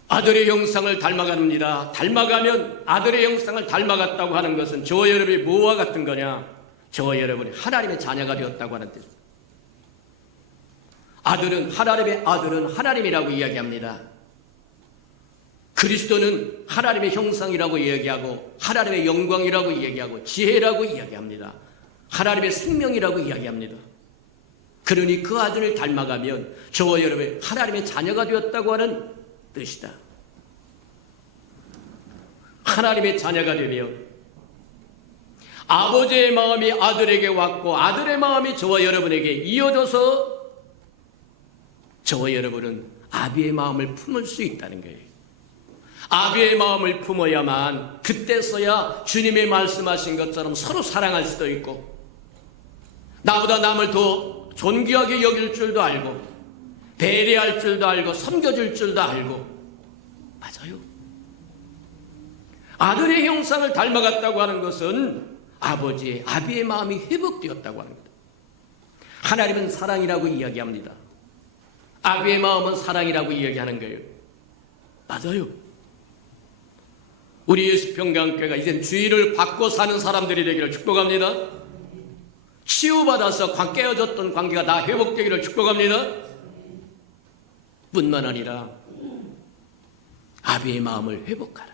아들의 형상을 닮아갑니다. 닮아가면 아들의 형상을 닮아갔다고 하는 것은 저와 여러분이 뭐와 같은 거냐? 저와 여러분이 하나님의 자녀가 되었다고 하는 뜻입니다. 하나님의 아들은 하나님이라고 이야기합니다. 그리스도는 하나님의 형상이라고 이야기하고, 하나님의 영광이라고 이야기하고, 지혜라고 이야기합니다. 하나님의 생명이라고 이야기합니다. 그러니 그 아들을 닮아가면 저와 여러분이 하나님의 자녀가 되었다고 하는 뜻이다. 하나님의 자녀가 되면 아버지의 마음이 아들에게 왔고, 아들의 마음이 저와 여러분에게 이어져서 저와 여러분은 아비의 마음을 품을 수 있다는 거예요. 아비의 마음을 품어야만 그때서야 주님이 말씀하신 것처럼 서로 사랑할 수도 있고, 나보다 남을 더 존귀하게 여길 줄도 알고, 배려할 줄도 알고, 섬겨줄 줄도 알고. 맞아요. 아들의 형상을 닮아갔다고 하는 것은 아비의 마음이 회복되었다고 합니다. 하나님은 사랑이라고 이야기합니다. 아비의 마음은 사랑이라고 이야기하는 거예요. 맞아요. 우리 예수평강교회가 이젠 주의를 받고 사는 사람들이 되기를 축복합니다. 치유받아서 깨어졌던 관계가 다 회복되기를 축복합니다. 뿐만 아니라 아비의 마음을 회복하라.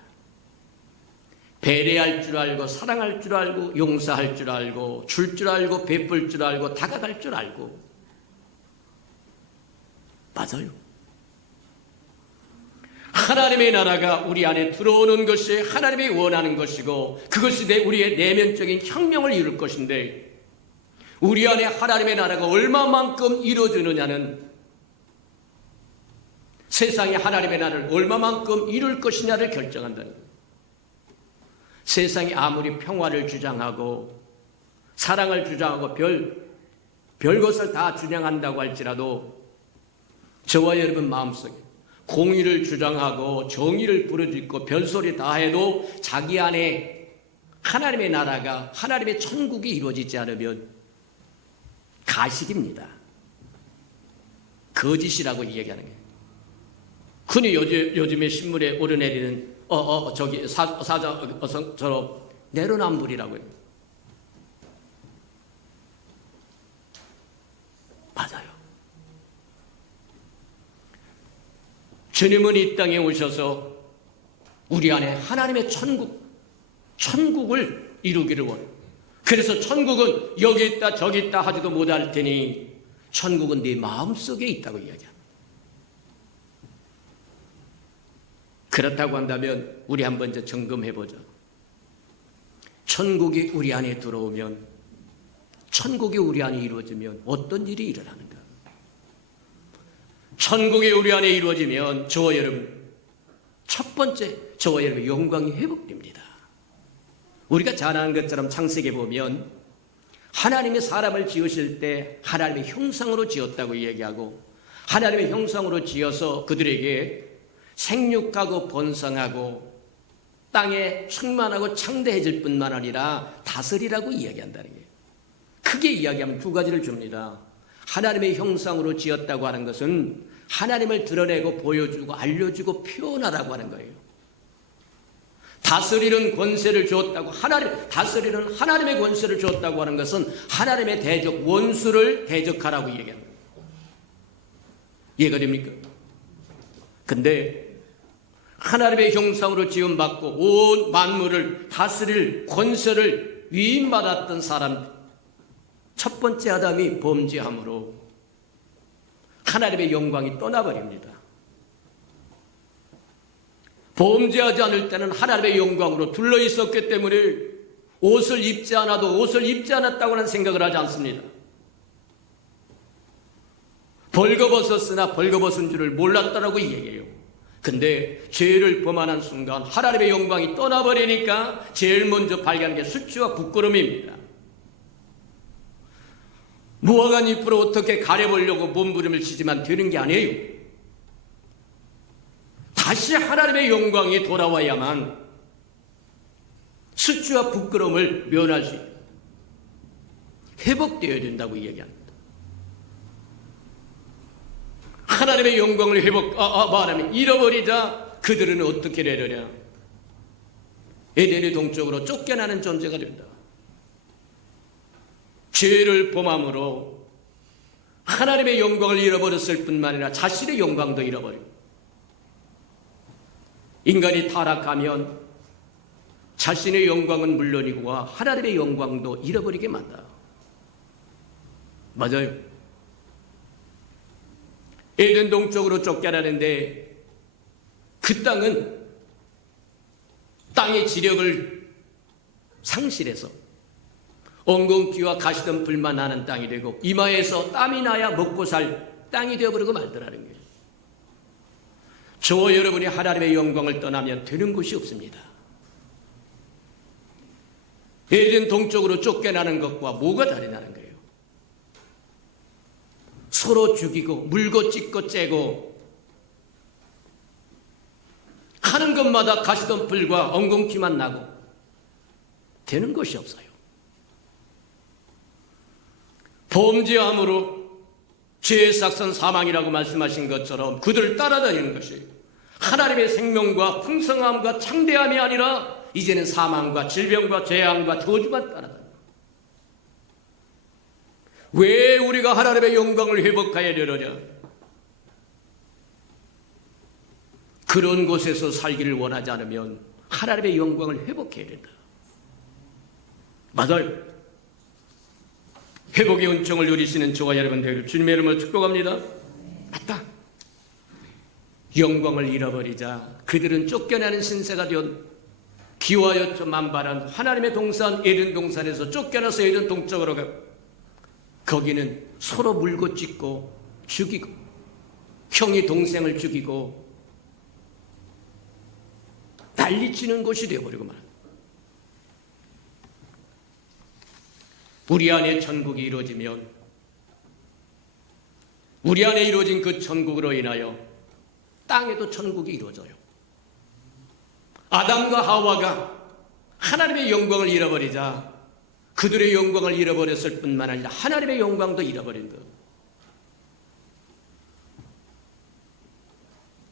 배려할 줄 알고, 사랑할 줄 알고, 용서할 줄 알고, 줄 줄 알고, 베풀 줄 알고, 다가갈 줄 알고. 맞아요. 하나님의 나라가 우리 안에 들어오는 것이 하나님이 원하는 것이고, 그것이 우리의 내면적인 혁명을 이룰 것인데, 우리 안에 하나님의 나라가 얼마만큼 이루어지느냐는 세상이 하나님의 나라를 얼마만큼 이룰 것이냐를 결정한다는 거예요. 세상이 아무리 평화를 주장하고 사랑을 주장하고 별것을 다 주장한다고 할지라도 저와 여러분 마음속에 공의를 주장하고 정의를 부르짖고 별소리 다 해도 자기 안에 하나님의 나라가, 하나님의 천국이 이루어지지 않으면 가식입니다. 거짓이라고 이야기하는 거예요. 흔히 요즘에 신문에 오르내리는 저기 사자처럼 내로남불이라고 해요. 맞아요. 주님은 이 땅에 오셔서 우리 안에 하나님의 천국을 이루기를 원해요. 그래서 천국은 여기 있다 저기 있다 하지도 못할 테니 천국은 네 마음속에 있다고 이야기합니다. 그렇다고 한다면 우리 한번 이제 점검해보죠. 천국이 우리 안에 들어오면, 천국이 우리 안에 이루어지면 어떤 일이 일어나는가? 천국이 우리 안에 이루어지면 저와 여러분, 첫 번째 저와 여러분의 영광이 회복됩니다. 우리가 잘 아는 것처럼 창세기에 보면 하나님이 사람을 지으실 때 하나님의 형상으로 지었다고 얘기하고, 하나님의 형상으로 지어서 그들에게 생육하고 번성하고 땅에 충만하고 창대해질 뿐만 아니라 다스리라고 이야기한다는 거예요. 크게 이야기하면 두 가지를 줍니다. 하나님의 형상으로 지었다고 하는 것은 하나님을 드러내고 보여주고 알려주고 표현하라고 하는 거예요. 다스리는 권세를 주었다고, 다스리는 하나님의 권세를 주었다고 하는 것은 하나님의 대적 원수를 대적하라고 얘기합니다. 이해가 됩니까? 근데 하나님의 형상으로 지음받고 온 만물을 다스릴 권세를 위임받았던 사람, 첫 번째 아담이 범죄함으로 하나님의 영광이 떠나버립니다. 범죄하지 않을 때는 하나님의 영광으로 둘러있었기 때문에 옷을 입지 않아도 옷을 입지 않았다고는 생각을 하지 않습니다. 벌거벗었으나 벌거벗은 줄을 몰랐다라고 얘기해요. 근데 죄를 범하는 순간 하나님의 영광이 떠나버리니까 제일 먼저 발견한 게 수치와 부끄러움입니다. 무화과 잎으로 어떻게 가려보려고 몸부림을 치지만 되는 게 아니에요. 다시 하나님의 영광이 돌아와야만 수치와 부끄러움을 면할 수 있다. 회복되어야 된다고 이야기합니다. 하나님의 영광을 말하면 잃어버리자 그들은 어떻게 되느냐? 에덴의 동쪽으로 쫓겨나는 존재가 된다. 죄를 범함으로 하나님의 영광을 잃어버렸을 뿐만 아니라 자신의 영광도 잃어버립니다. 인간이 타락하면 자신의 영광은 물론이고 하나님의 영광도 잃어버리게 만다. 맞아요. 에덴 동쪽으로 쫓겨나는데 그 땅의 지력을 상실해서 엉겅퀴와 가시덤불만 나는 땅이 되고 이마에서 땀이 나야 먹고 살 땅이 되어버리고 말더라는 거예요. 저와 여러분이 하나님의 영광을 떠나면 되는 것이 없습니다. 에덴 동쪽으로 쫓겨나는 것과 뭐가 다르냐는 거예요. 서로 죽이고 물고 찢고 째고 하는 것마다 가시덤불과 엉겅퀴만 나고 되는 것이 없어요. 범죄함으로 죄의 삭선 사망이라고 말씀하신 것처럼 그들을 따라다니는 것이 하나님의 생명과 풍성함과 창대함이 아니라 이제는 사망과 질병과 재앙과 저주만 따라다닙니다. 왜 우리가 하나님의 영광을 회복해야 되느냐? 그런 곳에서 살기를 원하지 않으면 하나님의 영광을 회복해야 된다. 맞아요. 회복의 은총을 누리시는 저와 여러분들 주님의 이름으로 축복합니다. 맞다. 영광을 잃어버리자 그들은 쫓겨나는 신세가 되었 기와여처 만발한 하나님의 동산 에덴 동산에서 쫓겨나서 에덴 동쪽으로 가. 거기는 서로 물고 찢고 죽이고 형이 동생을 죽이고 난리치는 곳이 되어버리고 말합니다. 우리 안에 천국이 이루어지면 우리 안에 이루어진 그 천국으로 인하여 땅에도 천국이 이루어져요. 아담과 하와가 하나님의 영광을 잃어버리자 그들의 영광을 잃어버렸을 뿐만 아니라 하나님의 영광도 잃어버린 것.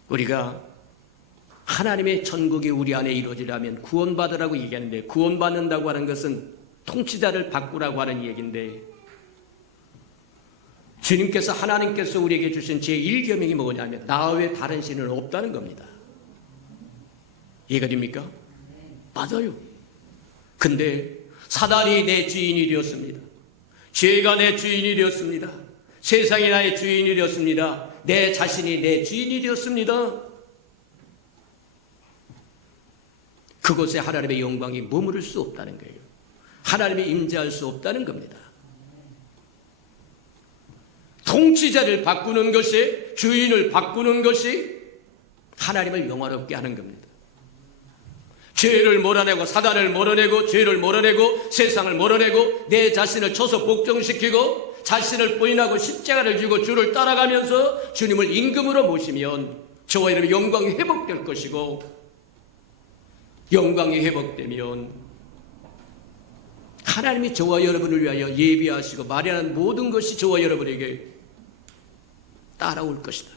우리가 하나님의 천국이 우리 안에 이루어지려면 구원받으라고 얘기하는데, 구원받는다고 하는 것은 통치자를 바꾸라고 하는 얘기인데, 주님께서 하나님께서 우리에게 주신 제1계명이 뭐냐면 나 외에 다른 신은 없다는 겁니다. 이해가 됩니까? 맞아요. 근데 사단이 내 주인이 되었습니다. 죄가 내 주인이 되었습니다. 세상이 나의 주인이 되었습니다. 내 자신이 내 주인이 되었습니다. 그곳에 하나님의 영광이 머무를 수 없다는 거예요. 하나님이 임재할 수 없다는 겁니다. 통치자를 바꾸는 것이, 주인을 바꾸는 것이 하나님을 영화롭게 하는 겁니다. 죄를 몰아내고 사단을 몰아내고 죄를 몰아내고 세상을 몰아내고 내 자신을 쳐서 복종시키고 자신을 부인하고 십자가를 지고 주를 따라가면서 주님을 임금으로 모시면 저와 여러분의 영광이 회복될 것이고, 영광이 회복되면 하나님이 저와 여러분을 위하여 예비하시고 마련한 모든 것이 저와 여러분에게 따라올 것이다.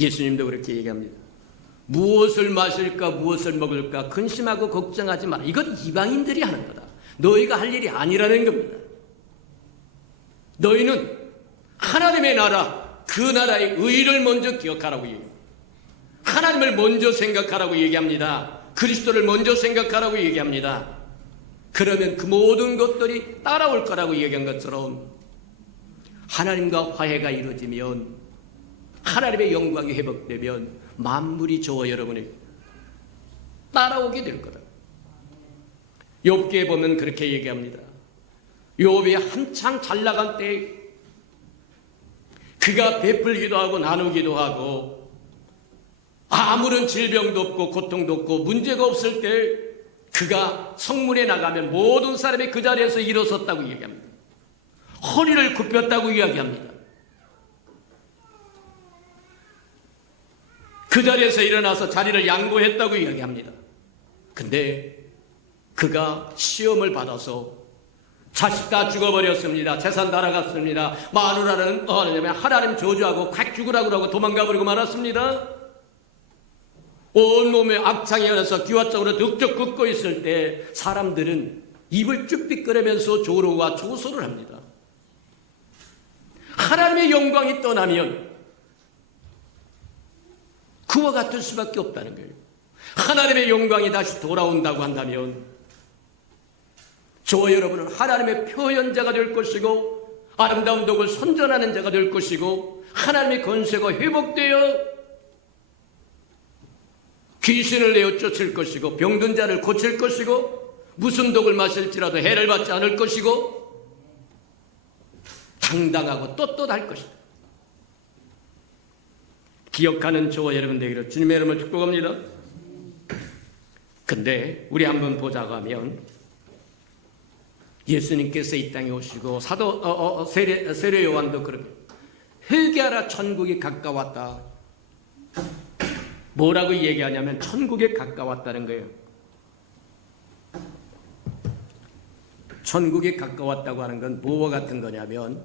예수님도 그렇게 얘기합니다. 무엇을 마실까 무엇을 먹을까 근심하고 걱정하지 마라. 이건 이방인들이 하는 거다. 너희가 할 일이 아니라는 겁니다. 너희는 하나님의 나라, 그 나라의 의를 먼저 기억하라고 얘기합니다. 하나님을 먼저 생각하라고 얘기합니다. 그리스도를 먼저 생각하라고 얘기합니다. 그러면 그 모든 것들이 따라올 거라고 얘기한 것처럼 하나님과 화해가 이루어지면, 하나님의 영광이 회복되면 만물이 저와 여러분이 따라오게 될 거다. 욥기에 보면 그렇게 얘기합니다. 욥이 한창 잘 나간 때 그가 베풀기도 하고 나누기도 하고 아무런 질병도 없고 고통도 없고 문제가 없을 때 그가 성문에 나가면 모든 사람이 그 자리에서 일어섰다고 얘기합니다. 허리를 굽혔다고 이야기합니다. 그 자리에서 일어나서 자리를 양보했다고 이야기합니다. 근데 그가 시험을 받아서 자식 다 죽어버렸습니다. 재산 날아갔습니다. 마누라는 하나님 저주하고 콱 죽으라고 하고 도망가버리고 말았습니다. 온몸에 악창이 일어나서 기와쪽으로 득적 긋고 있을 때 사람들은 입을 쭉 삐끄러면서 조로와 조소를 합니다. 하나님의 영광이 떠나면 그와 같을 수밖에 없다는 거예요. 하나님의 영광이 다시 돌아온다고 한다면 저와 여러분은 하나님의 표현자가 될 것이고 아름다운 덕을 선전하는 자가 될 것이고 하나님의 권세가 회복되어 귀신을 내어 쫓을 것이고 병든 자를 고칠 것이고 무슨 독을 마실지라도 해를 받지 않을 것이고 당당하고 떳떳할 것이다. 기억하는 저와 여러분 되기를 주님의 이름으로 축복합니다. 근데 우리 한번 보자고 하면 예수님께서 이 땅에 오시고 세례 요한도 그렇게 회개하라 천국이 가까웠다. 뭐라고 얘기하냐면 천국에 가까웠다는 거예요. 천국에 가까웠다고 하는 건 뭐와 같은 거냐면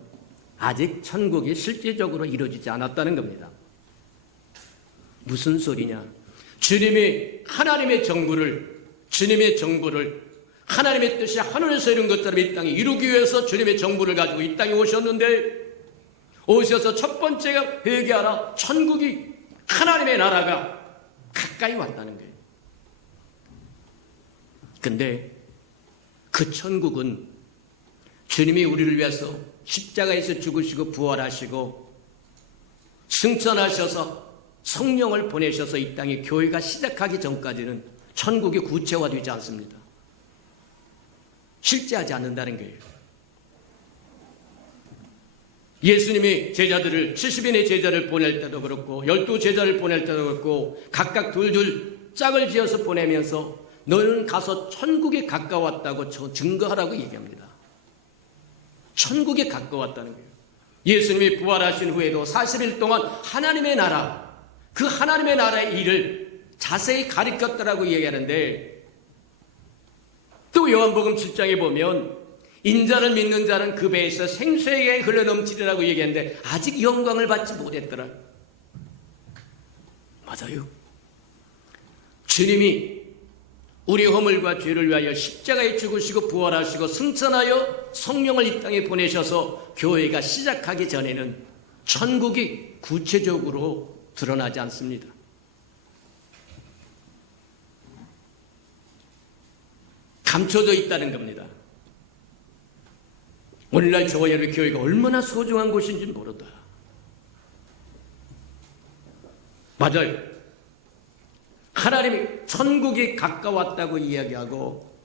아직 천국이 실제적으로 이루어지지 않았다는 겁니다. 무슨 소리냐? 주님이 하나님의 정부를 하나님의 뜻이 하늘에서 이룬 것처럼 이 땅에 이루기 위해서 주님의 정부를 가지고 이 땅에 오셨는데, 오셔서 첫 번째가 회개하라. 천국이, 하나님의 나라가 가까이 왔다는 거예요. 근데 그 천국은 주님이 우리를 위해서 십자가에서 죽으시고 부활하시고 승천하셔서 성령을 보내셔서 이 땅에 교회가 시작하기 전까지는 천국이 구체화되지 않습니다. 실제하지 않는다는 거예요. 예수님이 제자들을 70인의 제자를 보낼 때도 그렇고 12 제자를 보낼 때도 그렇고 각각 둘둘 짝을 지어서 보내면서 너는 가서 천국에 가까웠다고 증거하라고 얘기합니다. 천국에 가까웠다는 거예요. 예수님이 부활하신 후에도 40일 동안 하나님의 나라, 그 하나님의 나라의 일을 자세히 가르쳤다라고 얘기하는데, 또 요한복음 7장에 보면 인자를 믿는 자는 그 배에서 생수의 흘러넘치리라고 얘기했는데 아직 영광을 받지 못했더라. 맞아요. 주님이 우리 허물과 죄를 위하여 십자가에 죽으시고 부활하시고 승천하여 성령을 이 땅에 보내셔서 교회가 시작하기 전에는 천국이 구체적으로 드러나지 않습니다. 감춰져 있다는 겁니다. 오늘날 저와 여러분 교회가 얼마나 소중한 곳인지 모르다. 맞아요. 하나님이 천국이 가까웠다고 이야기하고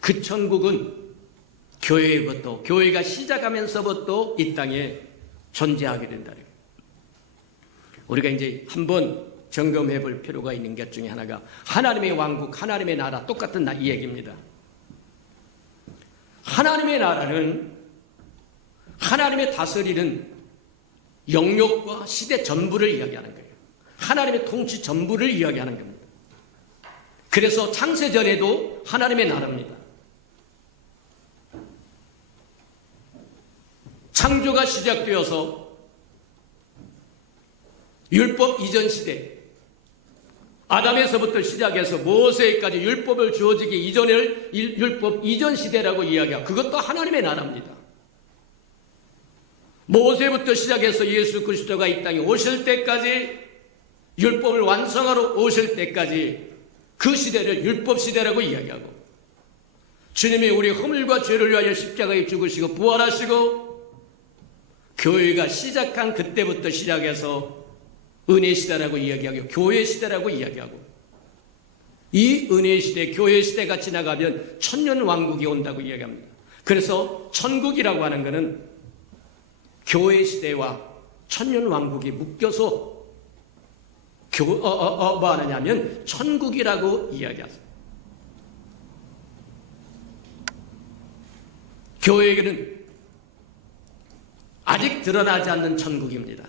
그 천국은 교회부터, 교회가 시작하면서부터 이 땅에 존재하게 된다는 거예요. 우리가 이제 한번 점검해 볼 필요가 있는 것 중에 하나가 하나님의 왕국, 하나님의 나라, 똑같은 이 얘기입니다. 하나님의 나라는 하나님의 다스리는 영역과 시대 전부를 이야기하는 거예요. 하나님의 통치 전부를 이야기하는 겁니다. 그래서 창세전에도 하나님의 나라입니다. 창조가 시작되어서 율법 이전 시대, 아담에서부터 시작해서 모세까지 율법을 주어지기 이전을 율법 이전 시대라고 이야기하고 그것도 하나님의 나라입니다. 모세부터 시작해서 예수 그리스도가 이 땅에 오실 때까지, 율법을 완성하러 오실 때까지 그 시대를 율법 시대라고 이야기하고, 주님이 우리 허물과 죄를 위하여 십자가에 죽으시고 부활하시고 교회가 시작한 그때부터 시작해서 은혜 시대라고 이야기하고 교회 시대라고 이야기하고, 이 은혜 시대, 교회 시대가 지나가면 천년 왕국이 온다고 이야기합니다. 그래서 천국이라고 하는 것은 교회 시대와 천년 왕국이 묶여서 뭐 하느냐면 천국이라고 이야기하죠. 교회에게는 아직 드러나지 않는 천국입니다.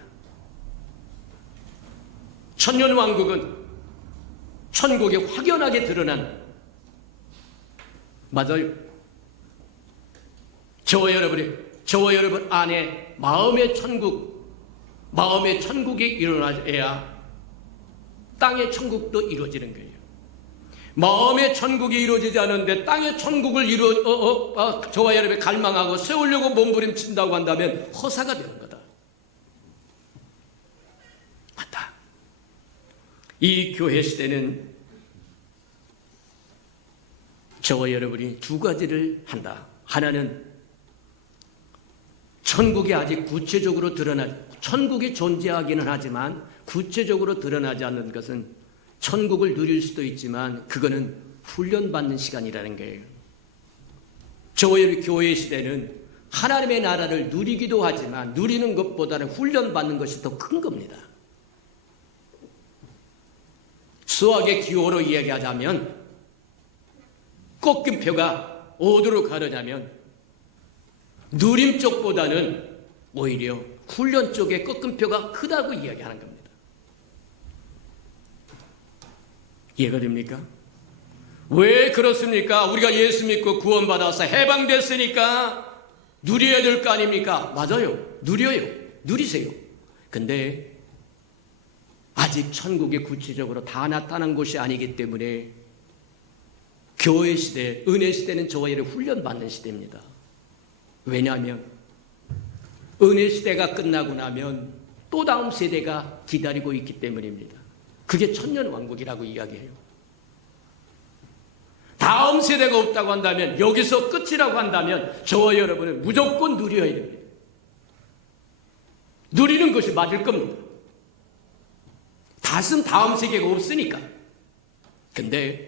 천년 왕국은 천국에 확연하게 드러난, 맞아요. 저와 여러분 안에 마음의 천국이 일어나야 땅의 천국도 이루어지는 거예요. 마음의 천국이 이루어지지 않는데 땅의 천국을 저와 여러분이 갈망하고 세우려고 몸부림친다고 한다면 허사가 되는 거다. 맞다. 이 교회 시대는 저와 여러분이 두 가지를 한다. 하나는 천국이 아직 구체적으로 천국이 존재하기는 하지만 구체적으로 드러나지 않는 것은 천국을 누릴 수도 있지만 그거는 훈련받는 시간이라는 거예요. 저희 교회 시대는 하나님의 나라를 누리기도 하지만 누리는 것보다는 훈련받는 것이 더 큰 겁니다. 수학의 기호로 이야기하자면 꺾임표가 어디로 가느냐면 누림 쪽보다는 오히려 훈련 쪽에 꺾임표가 크다고 이야기하는 겁니다. 이해가 됩니까? 왜 그렇습니까? 우리가 예수 믿고 구원받아서 해방됐으니까 누려야 될 거 아닙니까? 맞아요. 누려요. 누리세요. 근데 아직 천국이 구체적으로 다 나타난 곳이 아니기 때문에 교회 시대, 은혜 시대는 저와 여러분 훈련받는 시대입니다. 왜냐하면 은혜 시대가 끝나고 나면 또 다음 세대가 기다리고 있기 때문입니다. 그게 천년 왕국이라고 이야기해요. 다음 세대가 없다고 한다면, 여기서 끝이라고 한다면 저와 여러분은 무조건 누려야 됩니다. 누리는 것이 맞을 겁니다. 다음 세계가 없으니까. 근데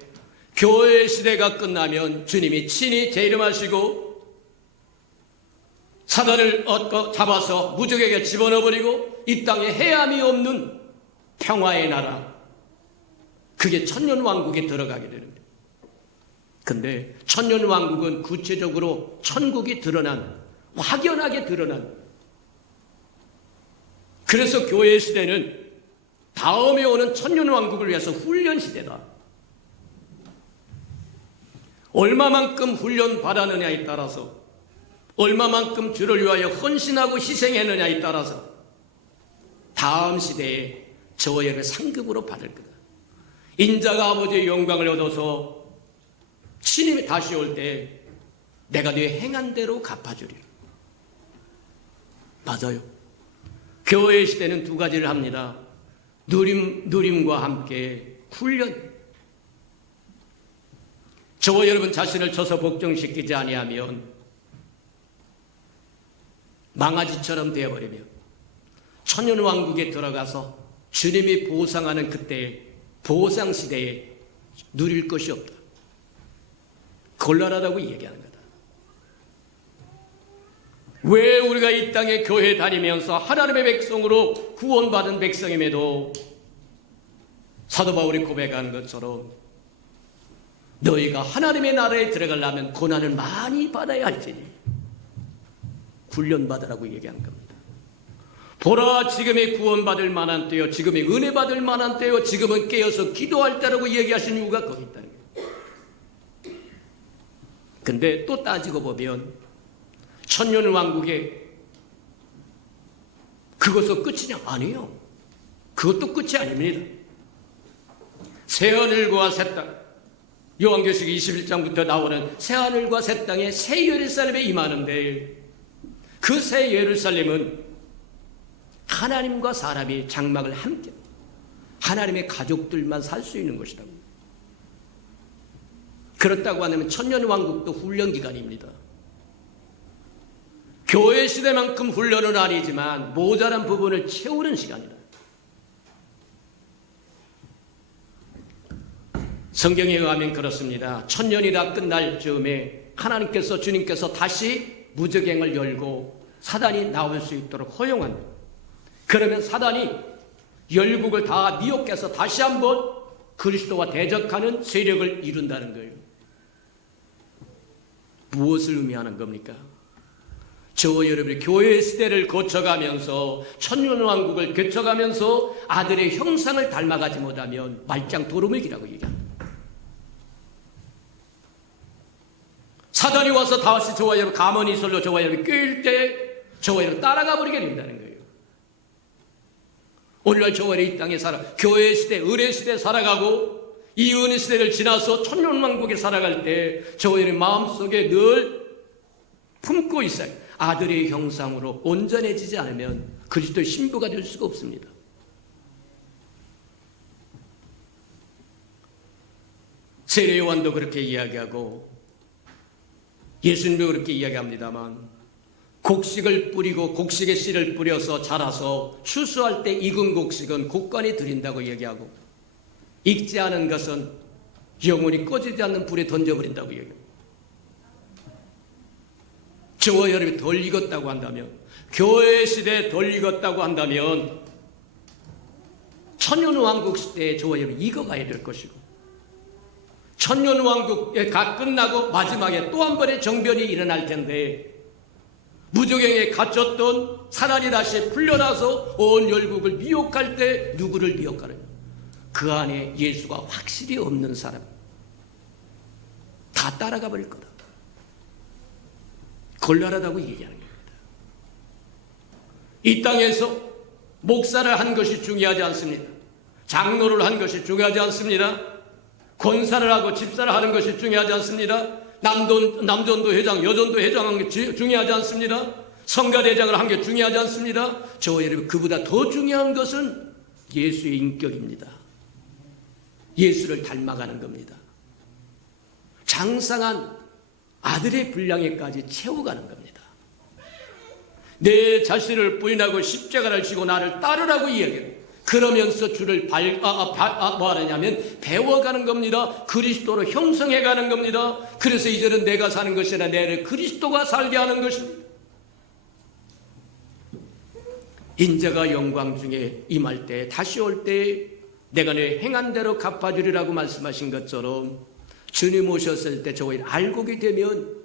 교회 시대가 끝나면 주님이 친히 재림하시고 사단을 잡아서 무적에게 집어넣어버리고 이 땅에 해함이 없는 평화의 나라, 그게 천년 왕국에 들어가게 되는데, 근데 천년왕국은 구체적으로 천국이 드러난, 확연하게 드러난, 그래서 교회 시대는 다음에 오는 천년왕국을 위해서 훈련 시대다. 얼마만큼 훈련 받았느냐에 따라서, 얼마만큼 주를 위하여 헌신하고 희생했느냐에 따라서 다음 시대에 저와 여러분의 상급으로 받을 거다. 인자가 아버지의 영광을 얻어서 신임이 다시 올 때 내가 네 행한 대로 갚아주리라. 맞아요. 교회 시대는 두 가지를 합니다. 누림과 함께 훈련. 저와 여러분 자신을 쳐서 복종시키지 아니하면 망아지처럼 되어버리며 천년왕국에 들어가서 주님이 보상하는 그때의 보상시대에 누릴 것이 없다. 곤란하다고 얘기하는 거다. 왜 우리가 이 땅에 교회 다니면서 하나님의 백성으로 구원받은 백성임에도 사도 바울이 고백하는 것처럼 너희가 하나님의 나라에 들어가려면 고난을 많이 받아야 할지니 훈련받으라고 얘기하는 겁니다. 보라, 지금의 구원받을 만한 때요, 지금의 은혜 받을 만한 때요, 지금은 깨어서 기도할 때라고 얘기하신 이유가 거기 있다는 거예요. 근데 또 따지고 보면 천년왕국에 그것도 끝이냐? 아니에요. 그것도 끝이 아닙니다. 새하늘과 새 땅, 요한계시록 21장부터 나오는 새하늘과 새 땅에 새 예루살렘에 임하는데, 그 새 예루살렘은 하나님과 사람이 장막을 함께, 하나님의 가족들만 살 수 있는 것이라고. 그렇다고 하면 천년왕국도 훈련기간입니다. 교회 시대만큼 훈련은 아니지만 모자란 부분을 채우는 시간이다. 성경에 의하면 그렇습니다. 천년이 다 끝날 즈음에 하나님께서, 주님께서 다시 무저갱을 열고 사단이 나올 수 있도록 허용한다. 그러면 사단이 열국을 다 미혹해서 다시 한번 그리스도와 대적하는 세력을 이룬다는 거예요. 무엇을 의미하는 겁니까? 저와 여러분이 교회 시대를 거쳐가면서 천년왕국을 거쳐가면서 아들의 형상을 닮아가지 못하면 말짱 도루묵이라고 얘기합니다. 사단이 와서 다시 저와 여러분 가만히 있어도 저와 여러분 꿰일 때 저와 여러분 따라가 버리게 된다는 거예요. 오늘날 저와 여러분 이 땅에 살아, 교회 시대, 은혜 시대 살아가고 이 은혜 시대를 지나서 천년왕국에 살아갈 때 저와 여러분 마음속에 늘 품고 있어요. 아들의 형상으로 온전해지지 않으면 그리스도의 신부가 될 수가 없습니다. 세례 요한도 그렇게 이야기하고 예수님도 그렇게 이야기합니다만, 곡식을 뿌리고 곡식의 씨를 뿌려서 자라서 추수할 때 익은 곡식은 곡간에 드린다고 얘기하고, 익지 않은 것은 영원히 꺼지지 않는 불에 던져버린다고 얘기합니다. 저와 여러분이 덜 익었다고 한다면, 교회 시대에 덜 익었다고 한다면 천년왕국 시대에 저와 여러분이 익어가야 될 것이고, 천년왕국에 가 끝나고 마지막에 또 한 번의 정변이 일어날 텐데, 무저갱에 갇혔던 사단이 다시 풀려나서 온 열국을 미혹할 때 누구를 미혹하느냐? 그 안에 예수가 확실히 없는 사람 다 따라가 버릴 거다. 곤란하다고 얘기하는 겁니다. 이 땅에서 목사를 한 것이 중요하지 않습니다. 장로를 한 것이 중요하지 않습니다. 권사를 하고 집사를 하는 것이 중요하지 않습니다. 남전도 회장, 여전도 회장한 게 중요하지 않습니다. 성가대장을 한 게 중요하지 않습니다. 저와 여러분, 그보다 더 중요한 것은 예수의 인격입니다. 예수를 닮아가는 겁니다. 장상한 아들의 분량에까지 채워가는 겁니다. 내 자신을 부인하고 십자가를 지고 나를 따르라고 이야기해요. 그러면서 주를 뭐 하느냐면 배워가는 겁니다. 그리스도로 형성해가는 겁니다. 그래서 이제는 내가 사는 것이 아니라 내를 그리스도가 살게 하는 것입니다. 인자가 영광 중에 임할 때, 다시 올 때 내가 내 행한 대로 갚아주리라고 말씀하신 것처럼 주님 오셨을 때 저거 알고게 되면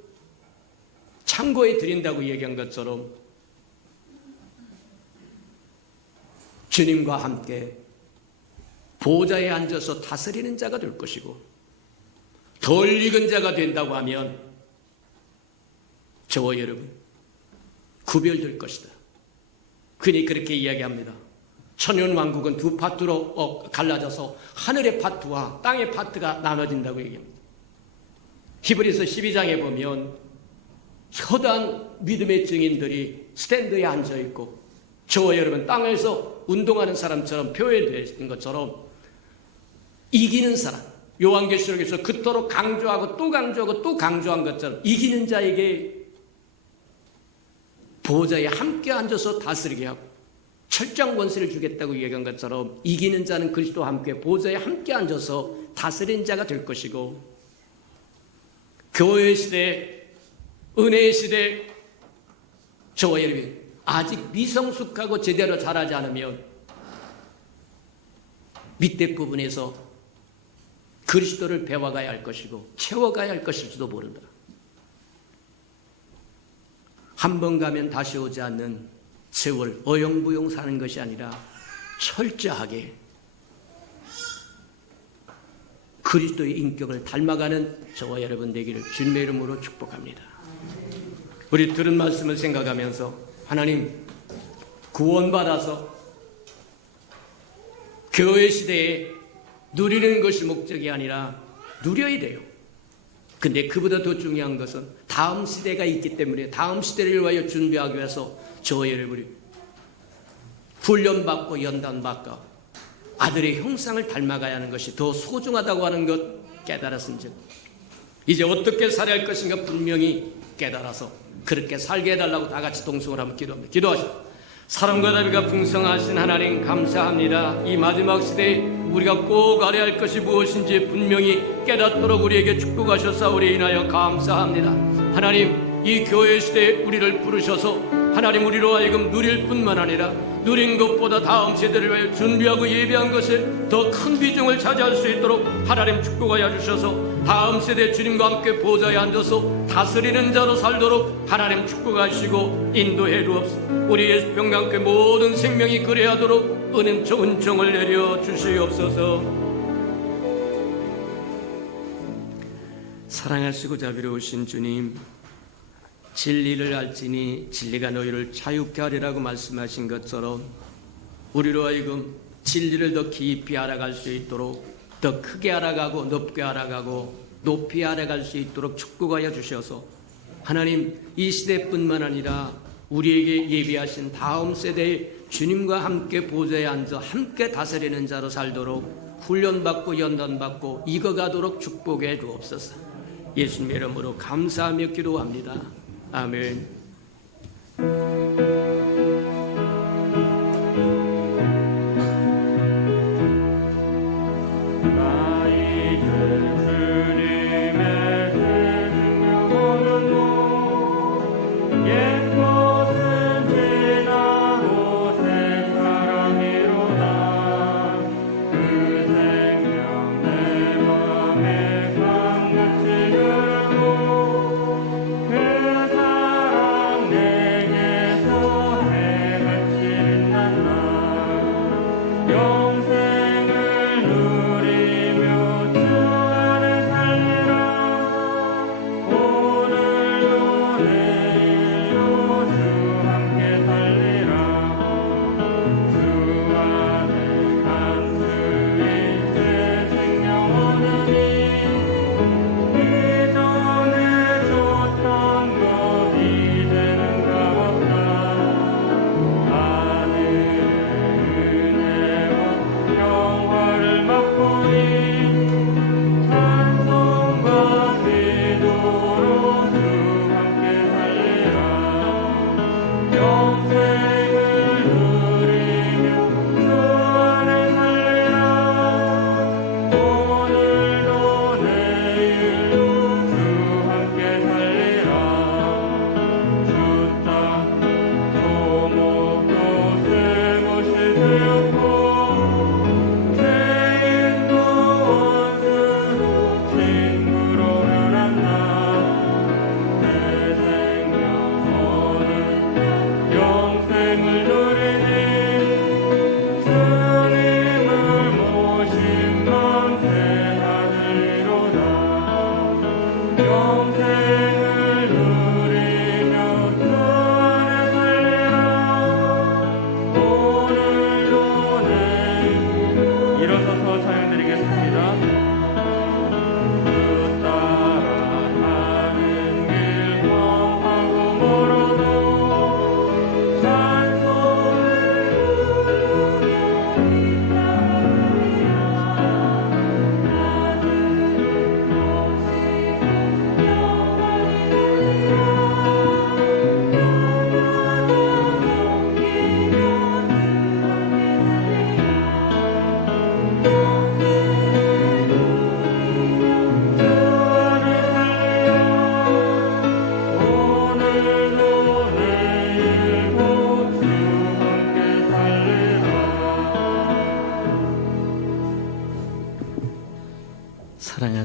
창고에 드린다고 얘기한 것처럼 주님과 함께 보좌에 앉아서 다스리는 자가 될 것이고, 덜 익은 자가 된다고 하면 저와 여러분 구별될 것이다. 그니 그렇게 이야기합니다. 천연왕국은 두 파트로 갈라져서 하늘의 파트와 땅의 파트가 나눠진다고 얘기합니다. 히브리서 12장에 보면 서단 믿음의 증인들이 스탠드에 앉아있고, 저와 여러분 땅에서 운동하는 사람처럼 표현되어 있는 것처럼 이기는 사람, 요한계시록에서 그토록 강조하고 또 강조하고 또 강조한 것처럼 이기는 자에게 보좌에 함께 앉아서 다스리게 하고 철저한 권세를 주겠다고 얘기한 것처럼 이기는 자는 그리스도와 함께 보좌에 함께 앉아서 다스리는 자가 될 것이고, 교회의 시대, 은혜의 시대, 저와 여러분 아직 미성숙하고 제대로 자라지 않으면 밑에 부분에서 그리스도를 배워가야 할 것이고 채워가야 할 것일지도 모른다. 한 번 가면 다시 오지 않는 세월 어영부영 사는 것이 아니라 철저하게 그리스도의 인격을 닮아가는 저와 여러분 되기를 주님의 이름으로 축복합니다. 우리 들은 말씀을 생각하면서 하나님 구원받아서 교회 시대에 누리는 것이 목적이 아니라 누려야 돼요. 근데 그보다 더 중요한 것은 다음 시대가 있기 때문에 다음 시대를 위하여 준비하기 위해서 저와 여러분이 훈련받고 연단받고 아들의 형상을 닮아가야 하는 것이 더 소중하다고 하는 것 깨달았은즉 이제 어떻게 살아야 할 것인가 분명히 깨달아서 그렇게 살게 해달라고 다 같이 동성을 한번 기도합니다. 기도하시죠. 사랑과 자비가 풍성하신 하나님 감사합니다. 이 마지막 시대에 우리가 꼭 알아야 할 것이 무엇인지 분명히 깨닫도록 우리에게 축복하셨사오니 인하여 감사합니다. 하나님 이 교회 시대에 우리를 부르셔서 하나님 우리로 하여금 누릴 뿐만 아니라 누린 것보다 다음 세대를 위해 준비하고 예비한 것을 더 큰 비중을 차지할 수 있도록 하나님 축복하여 주셔서 다음 세대 주님과 함께 보좌에 앉아서 다스리는 자로 살도록 하나님 축복하시고 인도해 주옵소서. 우리 예수 평강교회 모든 생명이 그래하도록 은총을 내려 주시옵소서. 사랑하시고 자비로우신 주님, 진리를 알지니 진리가 너희를 자유케 하리라고 말씀하신 것처럼 우리로 하여금 진리를 더 깊이 알아갈 수 있도록 더 크게 알아가고 높게 알아가고 높이 알아갈 수 있도록 축복하여 주셔서 하나님 이 시대뿐만 아니라 우리에게 예비하신 다음 세대의 주님과 함께 보좌에 앉아 함께 다스리는 자로 살도록 훈련받고 연단받고 익어가도록 축복해 주옵소서. 예수님의 이름으로 감사하며 기도합니다. 아멘. 그 사랑 내게서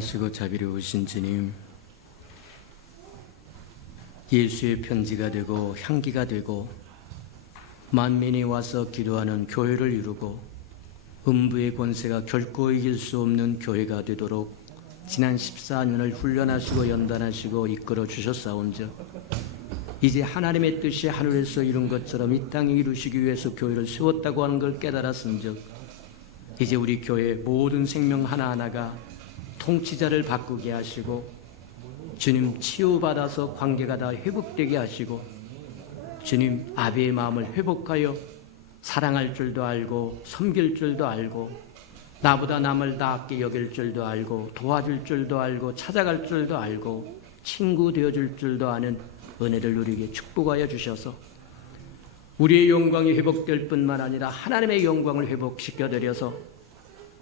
선하시고 자비로우신 주님, 예수의 편지가 되고 향기가 되고 만민이 와서 기도하는 교회를 이루고 음부의 권세가 결코 이길 수 없는 교회가 되도록 지난 14년을 훈련하시고 연단하시고 이끌어 주셨사온즉 이제 하나님의 뜻이 하늘에서 이룬 것처럼 이 땅에 이루시기 위해서 교회를 세웠다고 하는 걸 깨달았은즉 이제 우리 교회 모든 생명 하나하나가 통치자를 바꾸게 하시고 주님 치유받아서 관계가 다 회복되게 하시고 주님 아비의 마음을 회복하여 사랑할 줄도 알고 섬길 줄도 알고 나보다 남을 낫게 여길 줄도 알고 도와줄 줄도 알고 찾아갈 줄도 알고 친구 되어줄 줄도 아는 은혜를 우리에게 축복하여 주셔서 우리의 영광이 회복될 뿐만 아니라 하나님의 영광을 회복시켜드려서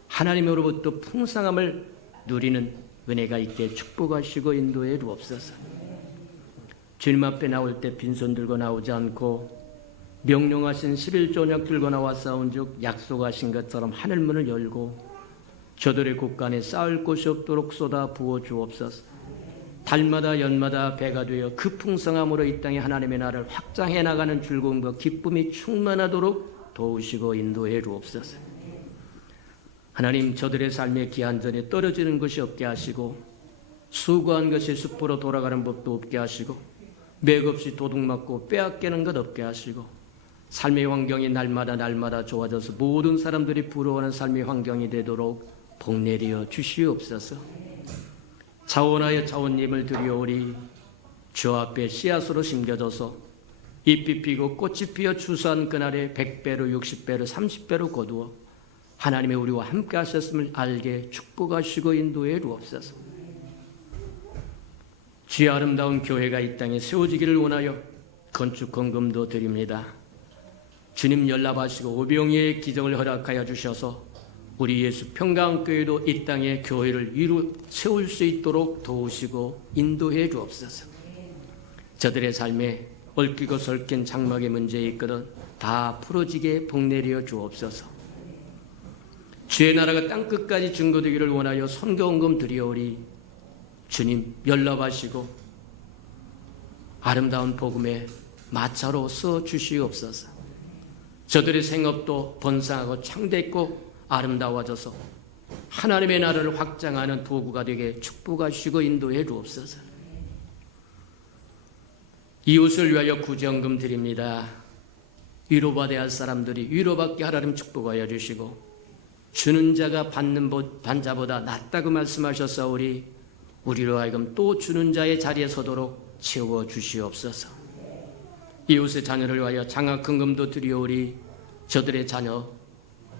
하나님으로부터 풍성함을 누리는 은혜가 있게 축복하시고 인도해 주옵소서. 주님 앞에 나올 때 빈손 들고 나오지 않고 명령하신 11조약 들고 나왔사온즉 약속하신 것처럼 하늘문을 열고 저들의 곳간에 쌓을 곳이 없도록 쏟아 부어 주옵소서. 달마다 연마다 배가 되어 그 풍성함으로 이 땅에 하나님의 나라를 확장해 나가는 즐거움과 기쁨이 충만하도록 도우시고 인도해 주옵소서. 하나님 저들의 삶의 기한전에 떨어지는 것이 없게 하시고 수고한 것이 숲으로 돌아가는 법도 없게 하시고 맥없이 도둑맞고 빼앗기는 것 없게 하시고 삶의 환경이 날마다 좋아져서 모든 사람들이 부러워하는 삶의 환경이 되도록 복내려 주시옵소서. 자원하여 자원님을 드리오리 주 앞에 씨앗으로 심겨져서 잎이 피고 꽃이 피어 추수한 그날에 100배로 60배로 30배로 거두어 하나님의 우리와 함께 하셨음을 알게 축복하시고 인도해 주옵소서. 주의 아름다운 교회가 이 땅에 세워지기를 원하여 건축 헌금도 드립니다. 주님 연락하시고 오병이의 기적을 허락하여 주셔서 우리 예수 평강교회도 이 땅에 교회를 세울 수 있도록 도우시고 인도해 주옵소서. 저들의 삶에 얽히고 설킨 장막의 문제에 있거든 다 풀어지게 복내려 주옵소서. 주의 나라가 땅끝까지 증거되기를 원하여 선교헌금 드리오리 주님 연락하시고 아름다운 복음의 마차로 써 주시옵소서. 저들의 생업도 번성하고 창대했고 아름다워져서 하나님의 나라를 확장하는 도구가 되게 축복하시고 인도해 주옵소서. 이웃을 위하여 구제헌금 드립니다. 위로받아야 할 사람들이 위로받게 하나님 축복하여 주시고 주는 자가 받는 자보다 낫다고 말씀하셨사오리 우리로 하여금 또 주는 자의 자리에 서도록 채워 주시옵소서. 이웃의 자녀를 위하여 장학헌금도 드리오리 저들의 자녀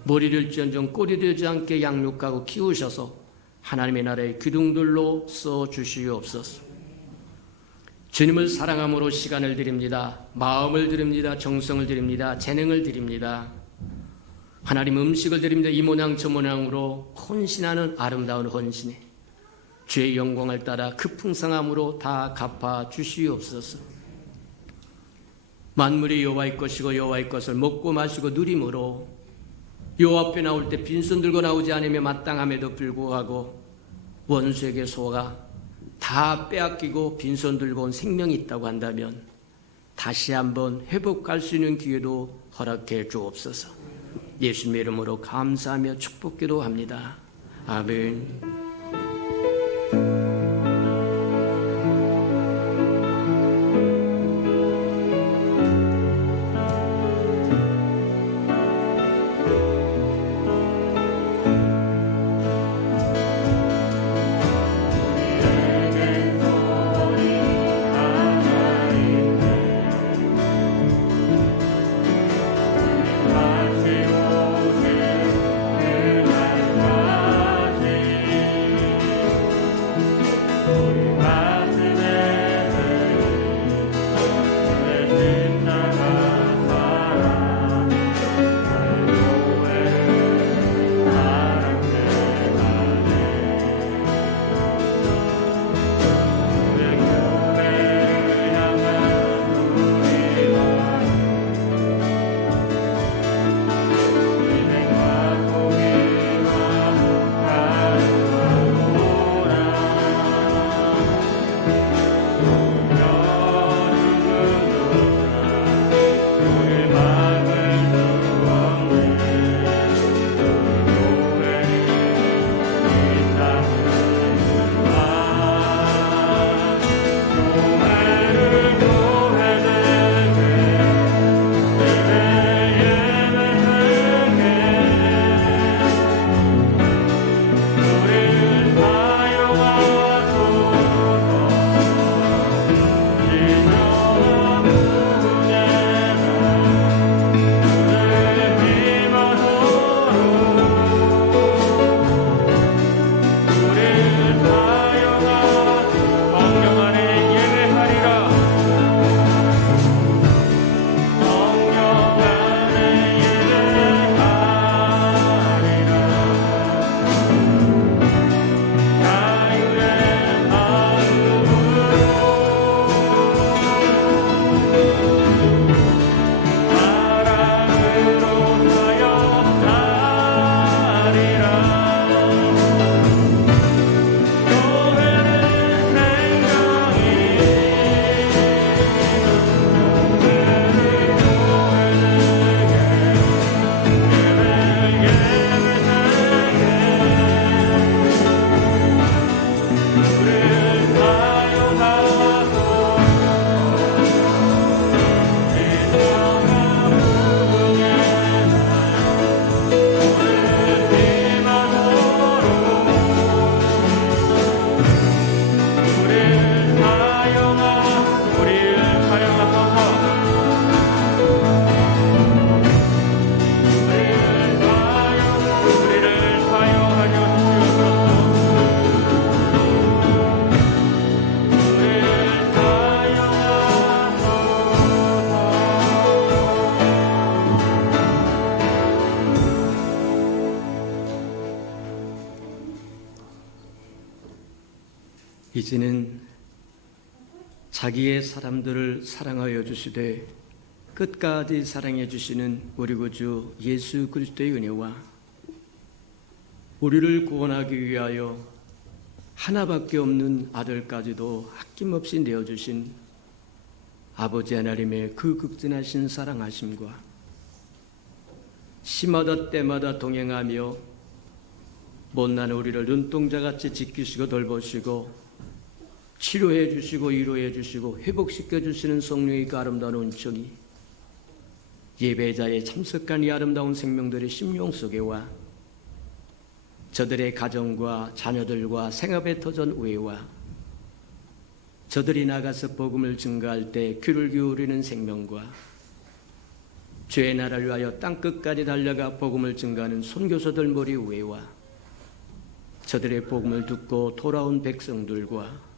머리를 쥐언정 꼴이 되지 않게 양육하고 키우셔서 하나님의 나라의 기둥들로 써 주시옵소서. 주님을 사랑함으로 시간을 드립니다. 마음을 드립니다. 정성을 드립니다. 재능을 드립니다. 하나님 음식을 드립니다. 이 모양 저 모양으로 헌신하는 아름다운 헌신에 주의 영광을 따라 그 풍성함으로 다 갚아 주시옵소서. 만물이 여호와의 것이고 여호와의 것을 먹고 마시고 누림으로 여호와 앞에 나올 때 빈손 들고 나오지 않으며 마땅함에도 불구하고 원수에게 속아 다 빼앗기고 빈손 들고 온 생명이 있다고 한다면 다시 한번 회복할 수 있는 기회도 허락해 주옵소서. 예수님의 이름으로 감사하며 축복기도 합니다. 아멘. 이제는 자기의 사람들을 사랑하여 주시되 끝까지 사랑해 주시는 우리 구주 예수 그리스도의 은혜와 우리를 구원하기 위하여 하나밖에 없는 아들까지도 아낌없이 내어주신 아버지 하나님의 그 극진하신 사랑하심과 시마다 때마다 동행하며 못난 우리를 눈동자같이 지키시고 돌보시고 치료해 주시고 위로해 주시고 회복시켜 주시는 성령의 그 아름다운 은총이 예배자의 참석한 이 아름다운 생명들의 심령 속에와 저들의 가정과 자녀들과 생업에 터전 우애와 저들이 나가서 복음을 증거할 때 귀를 기울이는 생명과 죄의 나라를 위하여 땅끝까지 달려가 복음을 증거하는 선교사들 머리 우애와 저들의 복음을 듣고 돌아온 백성들과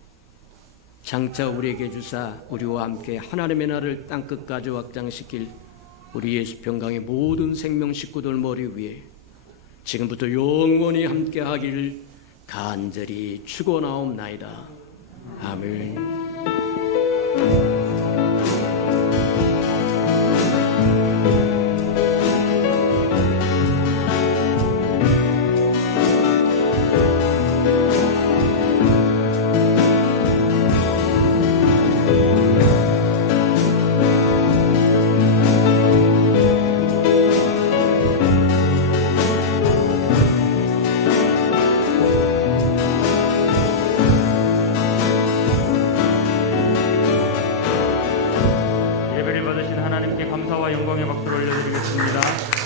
장차 우리에게 주사 우리와 함께 하나님의 나라를 땅끝까지 확장시킬 우리 예수 평강의 모든 생명 식구들 머리 위에 지금부터 영원히 함께 하기를 간절히 축원하옵나이다. 아멘. 예배를 받으신 하나님께 감사와 영광의 박수를 올려드리겠습니다.